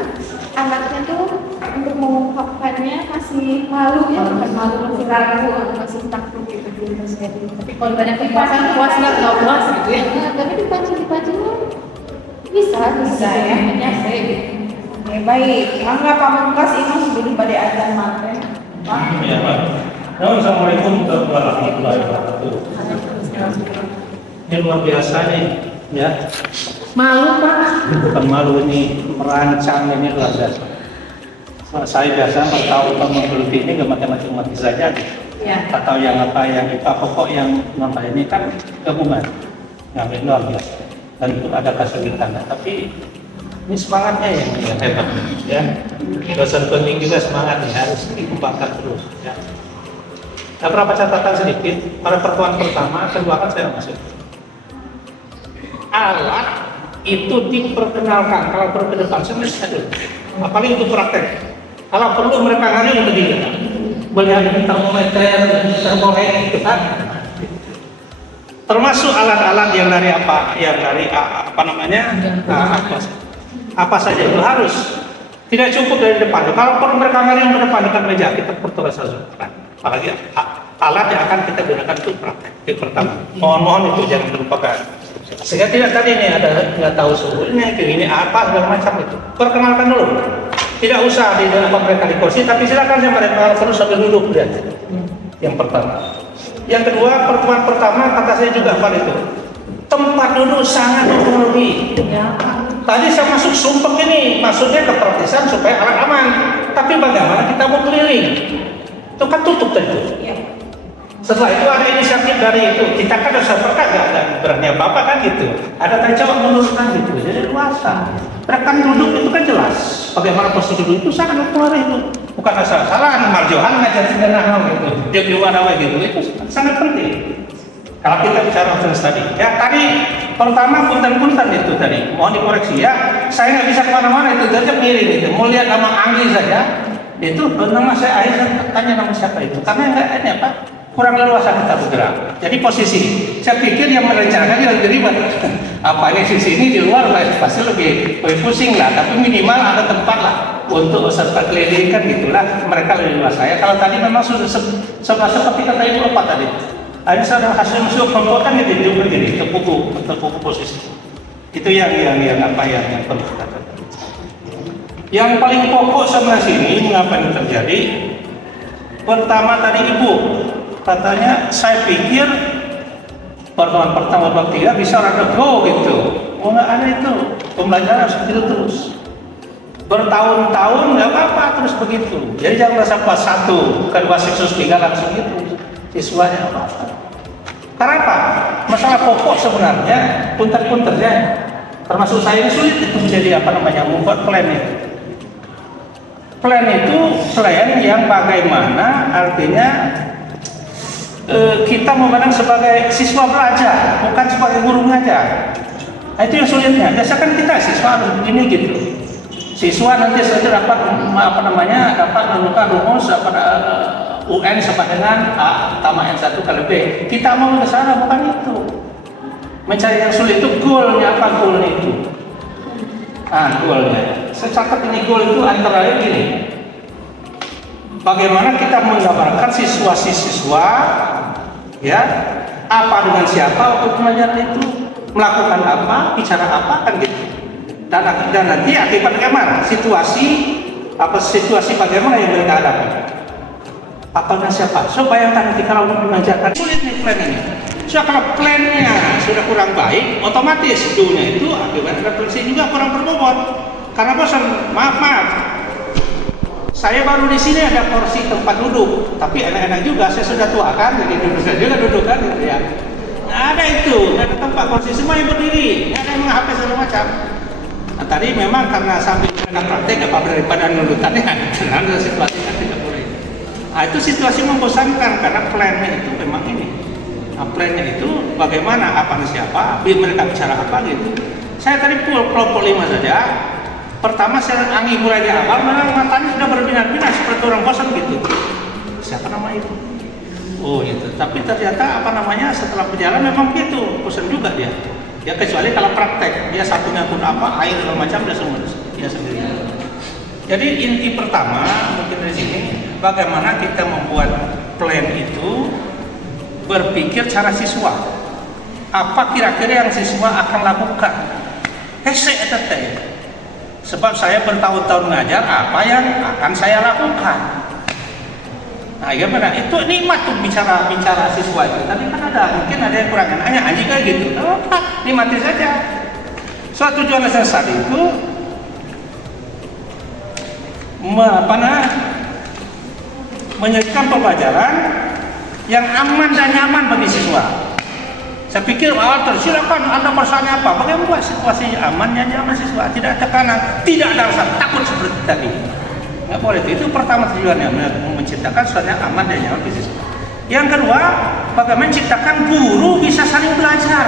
anaknya tuh untuk mengungkapkannya masih malu ya, bukan malu, masih ragu, masih takut gitu belum bisa. Tapi kalau banyak dipasang puas nggak puas gitu ya. Nah, tapi dipacu bisa ya. nyampe gitu. Oke, baik. Mangga Pamungkas Imam sebelum pada azan maghrib. Pak. Ya, Pak. Assalamualaikum warahmatullahi wabarakatuh. Ini luar biasa nih, ya. Malu Pak. Bukan malu, ini merancang, ini luar biasa. Saya biasa bertahun-tahun menggeluti ini gak macam-macam saja. Ya. Atau yang apa yang pokok yang nonton ini kan gabungan, yang ini luar biasa. Dan itu ada kesulitan, tapi ini semangatnya yang hebat, ya. Dosen penting juga semangatnya harus dikembangkan terus, ya. Nah, berapa catatan sedikit pada pertemuan pertama, kedua kan saya masuk. Alat itu diperkenalkan kalau perlu ke depan semester dulu, apalagi untuk praktek. Kalau perlu mereka ngari untuk dilihat, melihat termometer, termometer itu kan. Termasuk alat-alat yang dari apa namanya, apa saja itu harus tidak cukup dari depan. Kalau perlu mereka ngari untuk depan dekat meja, kita pertugas kan. Apalagi alat yang akan kita gunakan untuk praktek di pertama. Mohon itu jangan terlupakan. Sehingga tidak tadi ini ada nggak tahu suhunya, ini apa segala macam itu. Perkenalkan dulu. Tidak usah di dalam mereka di kursi, tapi silakan yang mereka terus sambil duduk lihat. Yang pertama. Yang kedua, pertemuan pertama kata saya juga apa itu? Tempat duduk sangat mempengaruhi. Tadi saya masuk sumpek ini, maksudnya kepraktisan supaya alat aman. Tapi bagaimana kita mau keliling? Itu kan tutup tadi. Setelah itu ada inisiatif dari itu, kita kan harus berkagak berani apa-apa kan gitu. Ada tadi coba menurunkan gitu, jadi luasa. Rekan duduk itu kan jelas, bagaimana posisi duduk itu sangat mempengaruhi itu. Bukan asal-asalan, marjohan ngajar sederhana gitu, dia biwara gitu, itu sangat penting. Kalau kita bicara proses tadi, ya tadi pertama punten-punten itu tadi, mohon dikoreksi ya, saya nggak bisa kemana-mana itu, saja miring itu, mau lihat nama Anggi saja, itu nama saya akhirnya tanya nama siapa itu, karena nggak ini apa, kurang leluasa kita bergerak. Jadi posisi, saya pikir yang merencanakan lebih ribet. Apa ini sisi ini di luar pasti lebih pusing lah, tapi minimal ada tempat lah untuk serta keliling kan gitulah. Mereka lebih luas saya. Kalau tadi memang sudah seperti kata Ibu apa tadi? Ada saudara hasil musuh kelompok kan gitu begini, terkuku posisi. Itu yang perlu kita katakan. Yang paling pokok sebelah sini mengapa ini terjadi? Pertama tadi Ibu katanya, saya pikir pertemuan pertama bab 3 bisa rada go gitu. Oh nggak ada itu, pembelajaran harus begitu terus. Bertahun-tahun nggak apa-apa terus begitu. Jadi jangan rasa pas 1, kedua seksus 3 langsung gitu. Siswanya apa-apa. Karena apa? Masalah pokok sebenarnya, punter-punternya, termasuk saya ini sulit itu menjadi membuat plan itu. Plan itu plan yang bagaimana artinya kita memandang sebagai siswa belajar, bukan sebagai guru mengajar. Nah, itu yang sulitnya. Biasakan kita siswa harus begini gitu. Siswa nanti saja dapat dapat menemukan rumus UN sama dengan A tambah N1 kali B. Kita mau ke sana bukan itu. Mencari yang sulit itu goalnya apa goalnya itu? Goalnya. Saya catat ini goal itu antara lain gini. Bagaimana kita menggambarkan siswa-siswa ya apa dengan siapa untuk belajar itu, melakukan apa, bicara apa kan gitu. Dan nanti akibat bagaimana situasi bagaimana yang mereka hadapi. Apa dengan siapa? So bayangkan nanti kalau mengajarkan sulit nih plan ini. So kalau plannya sudah kurang baik, otomatis dunia itu akibat refleksi juga kurang berbobot. Karena bosan, maaf. Saya baru di sini ada kursi tempat duduk, tapi enak-enak juga. Saya sudah tua kan, jadi bisa juga duduk kan, gitu ya. Nggak ada itu, nggak ada tempat kursi, semua yang berdiri, nggak ada yang menghapus segala macam. Nah, tadi memang karena sambil mereka praktek apa daripada nudutannya, karena situasi kan tidak boleh. Nah, itu situasi membosankan karena plannya itu memang ini. Nah, plannya itu bagaimana, apa siapa, mereka bicara apa gitu. Saya tadi kelompok 5 saja. Pertama saya Anggi mulai di awal, memang matanya sudah berbinar-binar seperti orang bosan gitu. Siapa nama itu? Oh itu, tapi ternyata apa namanya setelah berjalan memang begitu, bosan juga dia. Ya kecuali kalau praktek, dia satunya pun apa, air segala macam dia semua dia sendiri. Jadi inti pertama mungkin di sini, bagaimana kita membuat plan itu berpikir cara siswa. Apa kira-kira yang siswa akan lakukan? Sebab saya bertahun-tahun ngajar, apa yang akan saya lakukan? Nah, gimana? Itu nikmat tuh bicara siswa itu. Tapi kan mungkin ada yang kurang hanya anjing kayak gitu. Apa? Nikmati saja. Suatu tujuan lesson study itu menjadikan pembelajaran yang aman dan nyaman bagi siswa. Saya pikir silakan Anda pesannya apa? Bagaimana membuat situasi aman dan nyaman siswa, tidak tekanan, tidak ada rasa takut seperti tadi. Nggak boleh itu pertama tujuannya, menciptakan sesuatu yang aman dan nyaman bagi siswa. Yang kedua, bagaimana menciptakan guru bisa saling belajar.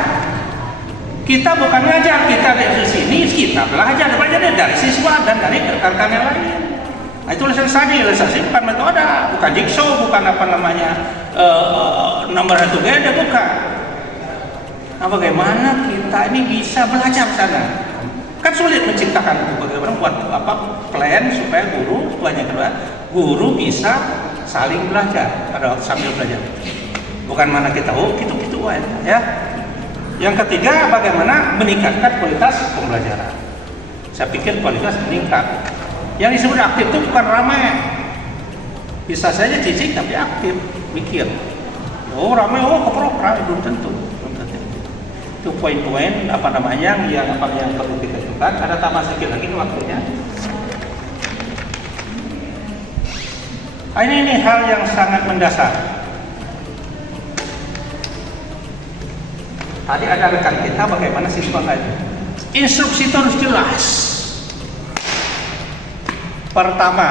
Kita bukan ngajar, kita dari sini kita belajar dari siswa dan dari rekan-rekan yang lain. Nah, itu lesson study bukan metode, bukan jigsaw, bukan apa namanya nomor satu gede, bukan. Nah, bagaimana kita ini bisa belajar sana? Kan sulit menciptakan itu, bagaimana buat plan supaya guru bisa saling belajar sambil belajar. Bukan mana kita gitu ya. Yang ketiga, bagaimana meningkatkan kualitas pembelajaran. Saya pikir kualitas meningkat. Yang disebut aktif itu bukan ramai. Bisa saja cicik tapi aktif, mikir. Oh ramai, keprok, belum tentu. Itu poin-poin apa namanya yang perlu kita lakukan. Ada tambah sedikit lagi waktunya. Ini hal yang sangat mendasar. Tadi ada rekan kita bagaimana siswa tadi. Instruksi itu harus jelas. Pertama,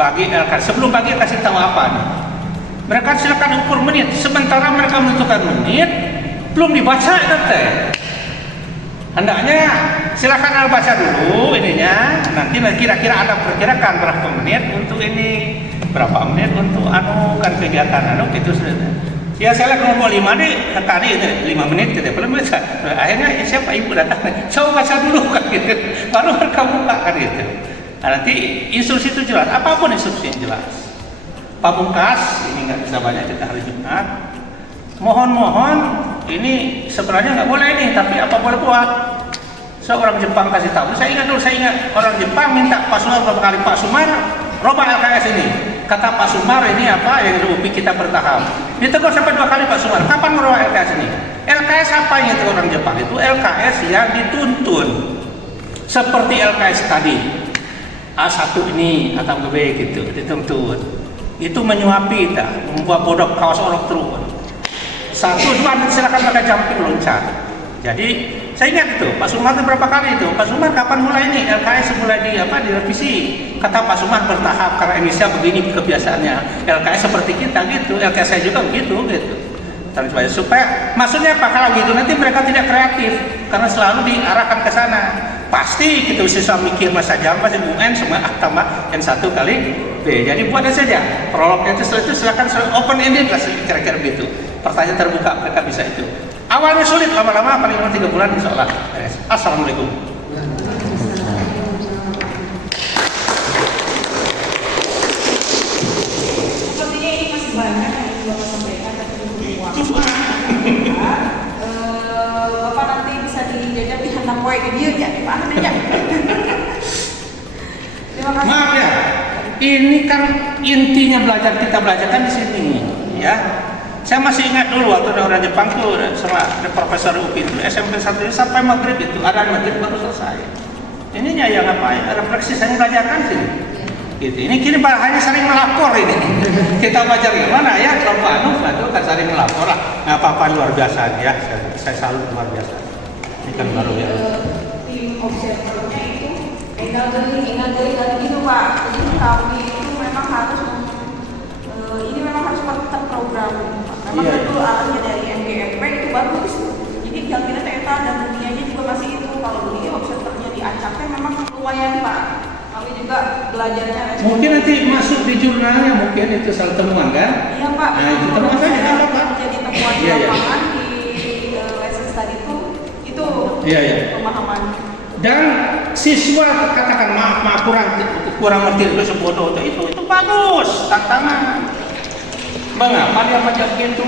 bagi LK, sebelum bagi kasih tahu apa nih. Mereka silakan ukur menit. Sementara mereka menentukan menit, belum dibaca teh. Hendaknya silakan baca dulu ininya. Nanti kira-kira ada perkirakan berapa menit untuk ini, berapa menit untuk kan kegiatan gitu sudah. Ya saya kelompok 5 nih tadi itu 5 menit gitu. Belum baca. Akhirnya siapa ibu datang? Coba baca dulu kan gitu. Baru mereka buka kan gitu. Nah, nanti instruksi itu jelas. Apapun instruksi yang jelas. Pamungkas ini nggak bisa banyak kita hari Jumat. Mohon ini sebenarnya nggak boleh ini, tapi apa boleh buat? Seorang Jepang kasih tahu. Saya ingat orang Jepang minta Pak Sumar beberapa kali, Pak Sumar robah LKS ini. Kata Pak Sumar ini apa yang UPI kita bertahap. Ditegur sampai 2 kali Pak Sumar. Kapan merubah LKS ini? LKS apa yang itu orang Jepang itu? LKS yang dituntun seperti LKS tadi. A1 ini atau B gitu dituntun. Itu menyuapi kita, membuat bodoh kawas orang turun. 1, 2 silakan pakai jumping loncat. Jadi saya ingat itu Pak Sumar itu berapa kali itu. Pak Sumar kapan mulai ini LKS mulai direvisi. Kata Pak Sumar bertahap karena Indonesia begini kebiasaannya. LKS seperti kita gitu. LKS saya juga begitu gitu. Supaya maksudnya apa kalau gitu nanti mereka tidak kreatif karena selalu diarahkan ke sana. Pasti kita bisa mikir masa jam masih UN semua tambah N1 kali B. Jadi buat saja prolognya itu setelah itu silakan open ended lah kira-kira begitu. Pertanyaan terbuka mereka bisa itu. Awalnya sulit, lama-lama paling 3 bulan insya Allah. Assalamualaikum. Sepertinya ini masih banyak yang ingin Bapak sampaikan dan perlu waktu. Bapak nanti bisa dijajak di hantam poe ke dia ya, Pak Ananya. Terima kasih. Maaf ya, ini kan intinya kita belajarkan di sini ya. Saya masih ingat dulu waktu orang Jepang tuh sama profesor UPI itu SMP 1 sampai maghrib itu ada maghrib baru selesai. Ininya yang apa? Refleksi saya belajarkan sini. Gitu. Ini kini hanya saling melapor ini. Kita belajar gimana ya? Kalau Pak Anuf itu kan saling melapor lah. Nggak apa-apa luar biasa ya. Saya salut luar biasa. Ini kan baru ya. Tim observernya itu ingat itu Pak. Jadi kami itu memang harus ini memang harus terprogram. Memang itu arahnya dari MGMP itu bagus. Jadi jaminan ETA dan dunianya juga masih itu. Kalau dunia observernya diacaknya memang lumayan Pak. Kami juga belajar belajarnya. Mungkin nanti masuk di jurnalnya, mungkin itu soal temuan kan? Iya Pak. Nah, itu temuan saja nggak apa-apa. Jadi temuan di Iya, iya. lapangan di lesson study itu Iya, iya. pemahaman. Dan siswa katakan maaf kurang ngerti itu sebodoh itu bagus tantangan. Mengapa dia baca begitu?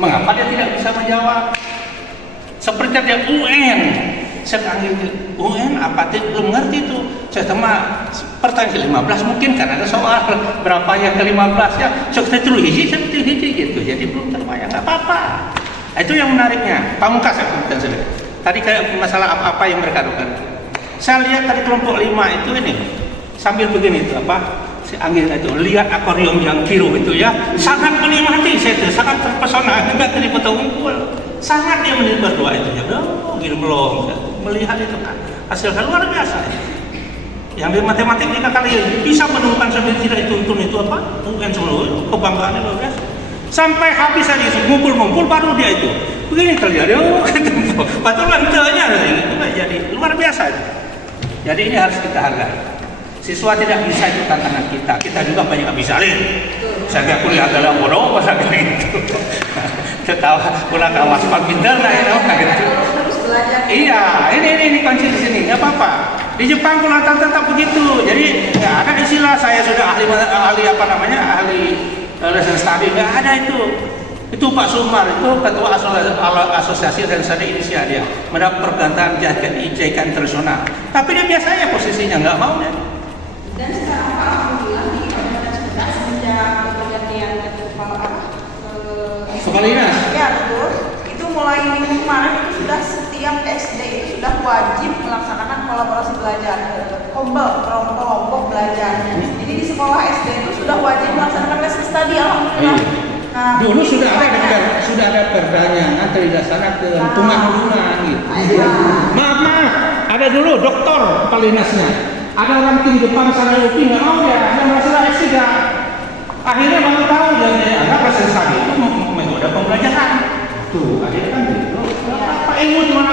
Mengapa dia tidak bisa menjawab? Seperti dia UN. Saya panggil UN apa itu belum ngerti itu. Saya tema pertanyaan ke-15 mungkin kan ada soal berapa yang ke-15 ya. Saya terus hiji gitu. Jadi belum terbayang nggak apa-apa. Itu yang menariknya. Pamungkas saya bukan sudah. Tadi kayak masalah apa yang mereka lakukan. Saya lihat tadi kelompok 5 itu ini sambil begini itu apa? Si Anggil itu lihat akuarium yang biru itu ya, sangat menikmati saya itu, sangat terpesona. Enggak tadi foto unggul, sangat dia menikmati berdua itu ya. Oh, gitu melong melihat itu kan hasilnya luar biasa. Yang di matematik jika kalian bisa menemukan sendiri tidak dituntun itu apa? UN seluruh kebanggaannya luar biasa. Sampai habis aja ngumpul-ngumpul baru dia itu begini terjadi. Oh, betul lantanya jadi luar biasa. Jadi ini harus kita hargai. Siswa tidak bisa itu tantangan kita juga banyak bisa lihat. Saya kuliah adalah bodoh pasal gitu. Ketawa kurang awas pak pintar lah ya gitu. Iya, ini kunci di sini, nggak apa-apa. Di Jepang kulatan tetap begitu. Jadi nggak ada istilah saya sudah ahli apa namanya ahli lesson study, nggak ada itu. Itu Pak Sumar itu ketua asosiasi dan studi Indonesia dia mendapat pergantian jahitan internasional. Tapi dia biasanya posisinya nggak mau ya. Dan sekarang Pak alhamdulillah di Kabupaten Sumedang semenjak pergantian Kepala dinas. Ya betul. Itu mulai minggu kemarin itu sudah setiap SD itu sudah wajib melaksanakan kolaborasi belajar, kelompok belajar. Jadi di sekolah SD itu sudah wajib melaksanakan lesson study alhamdulillah. Nah, dulu sudah ada perdanya nanti dilaksanakan ke tunang gitu. Maaf, ada dulu doktor kepala dinasnya. Ada orang tinggi depan sana UPI nggak mau ya, ada masalah S3. Akhirnya baru tahu dia ada proses tadi itu menggoda pembelajaran. Tuh, akhirnya kan gitu. Apa ilmu cuma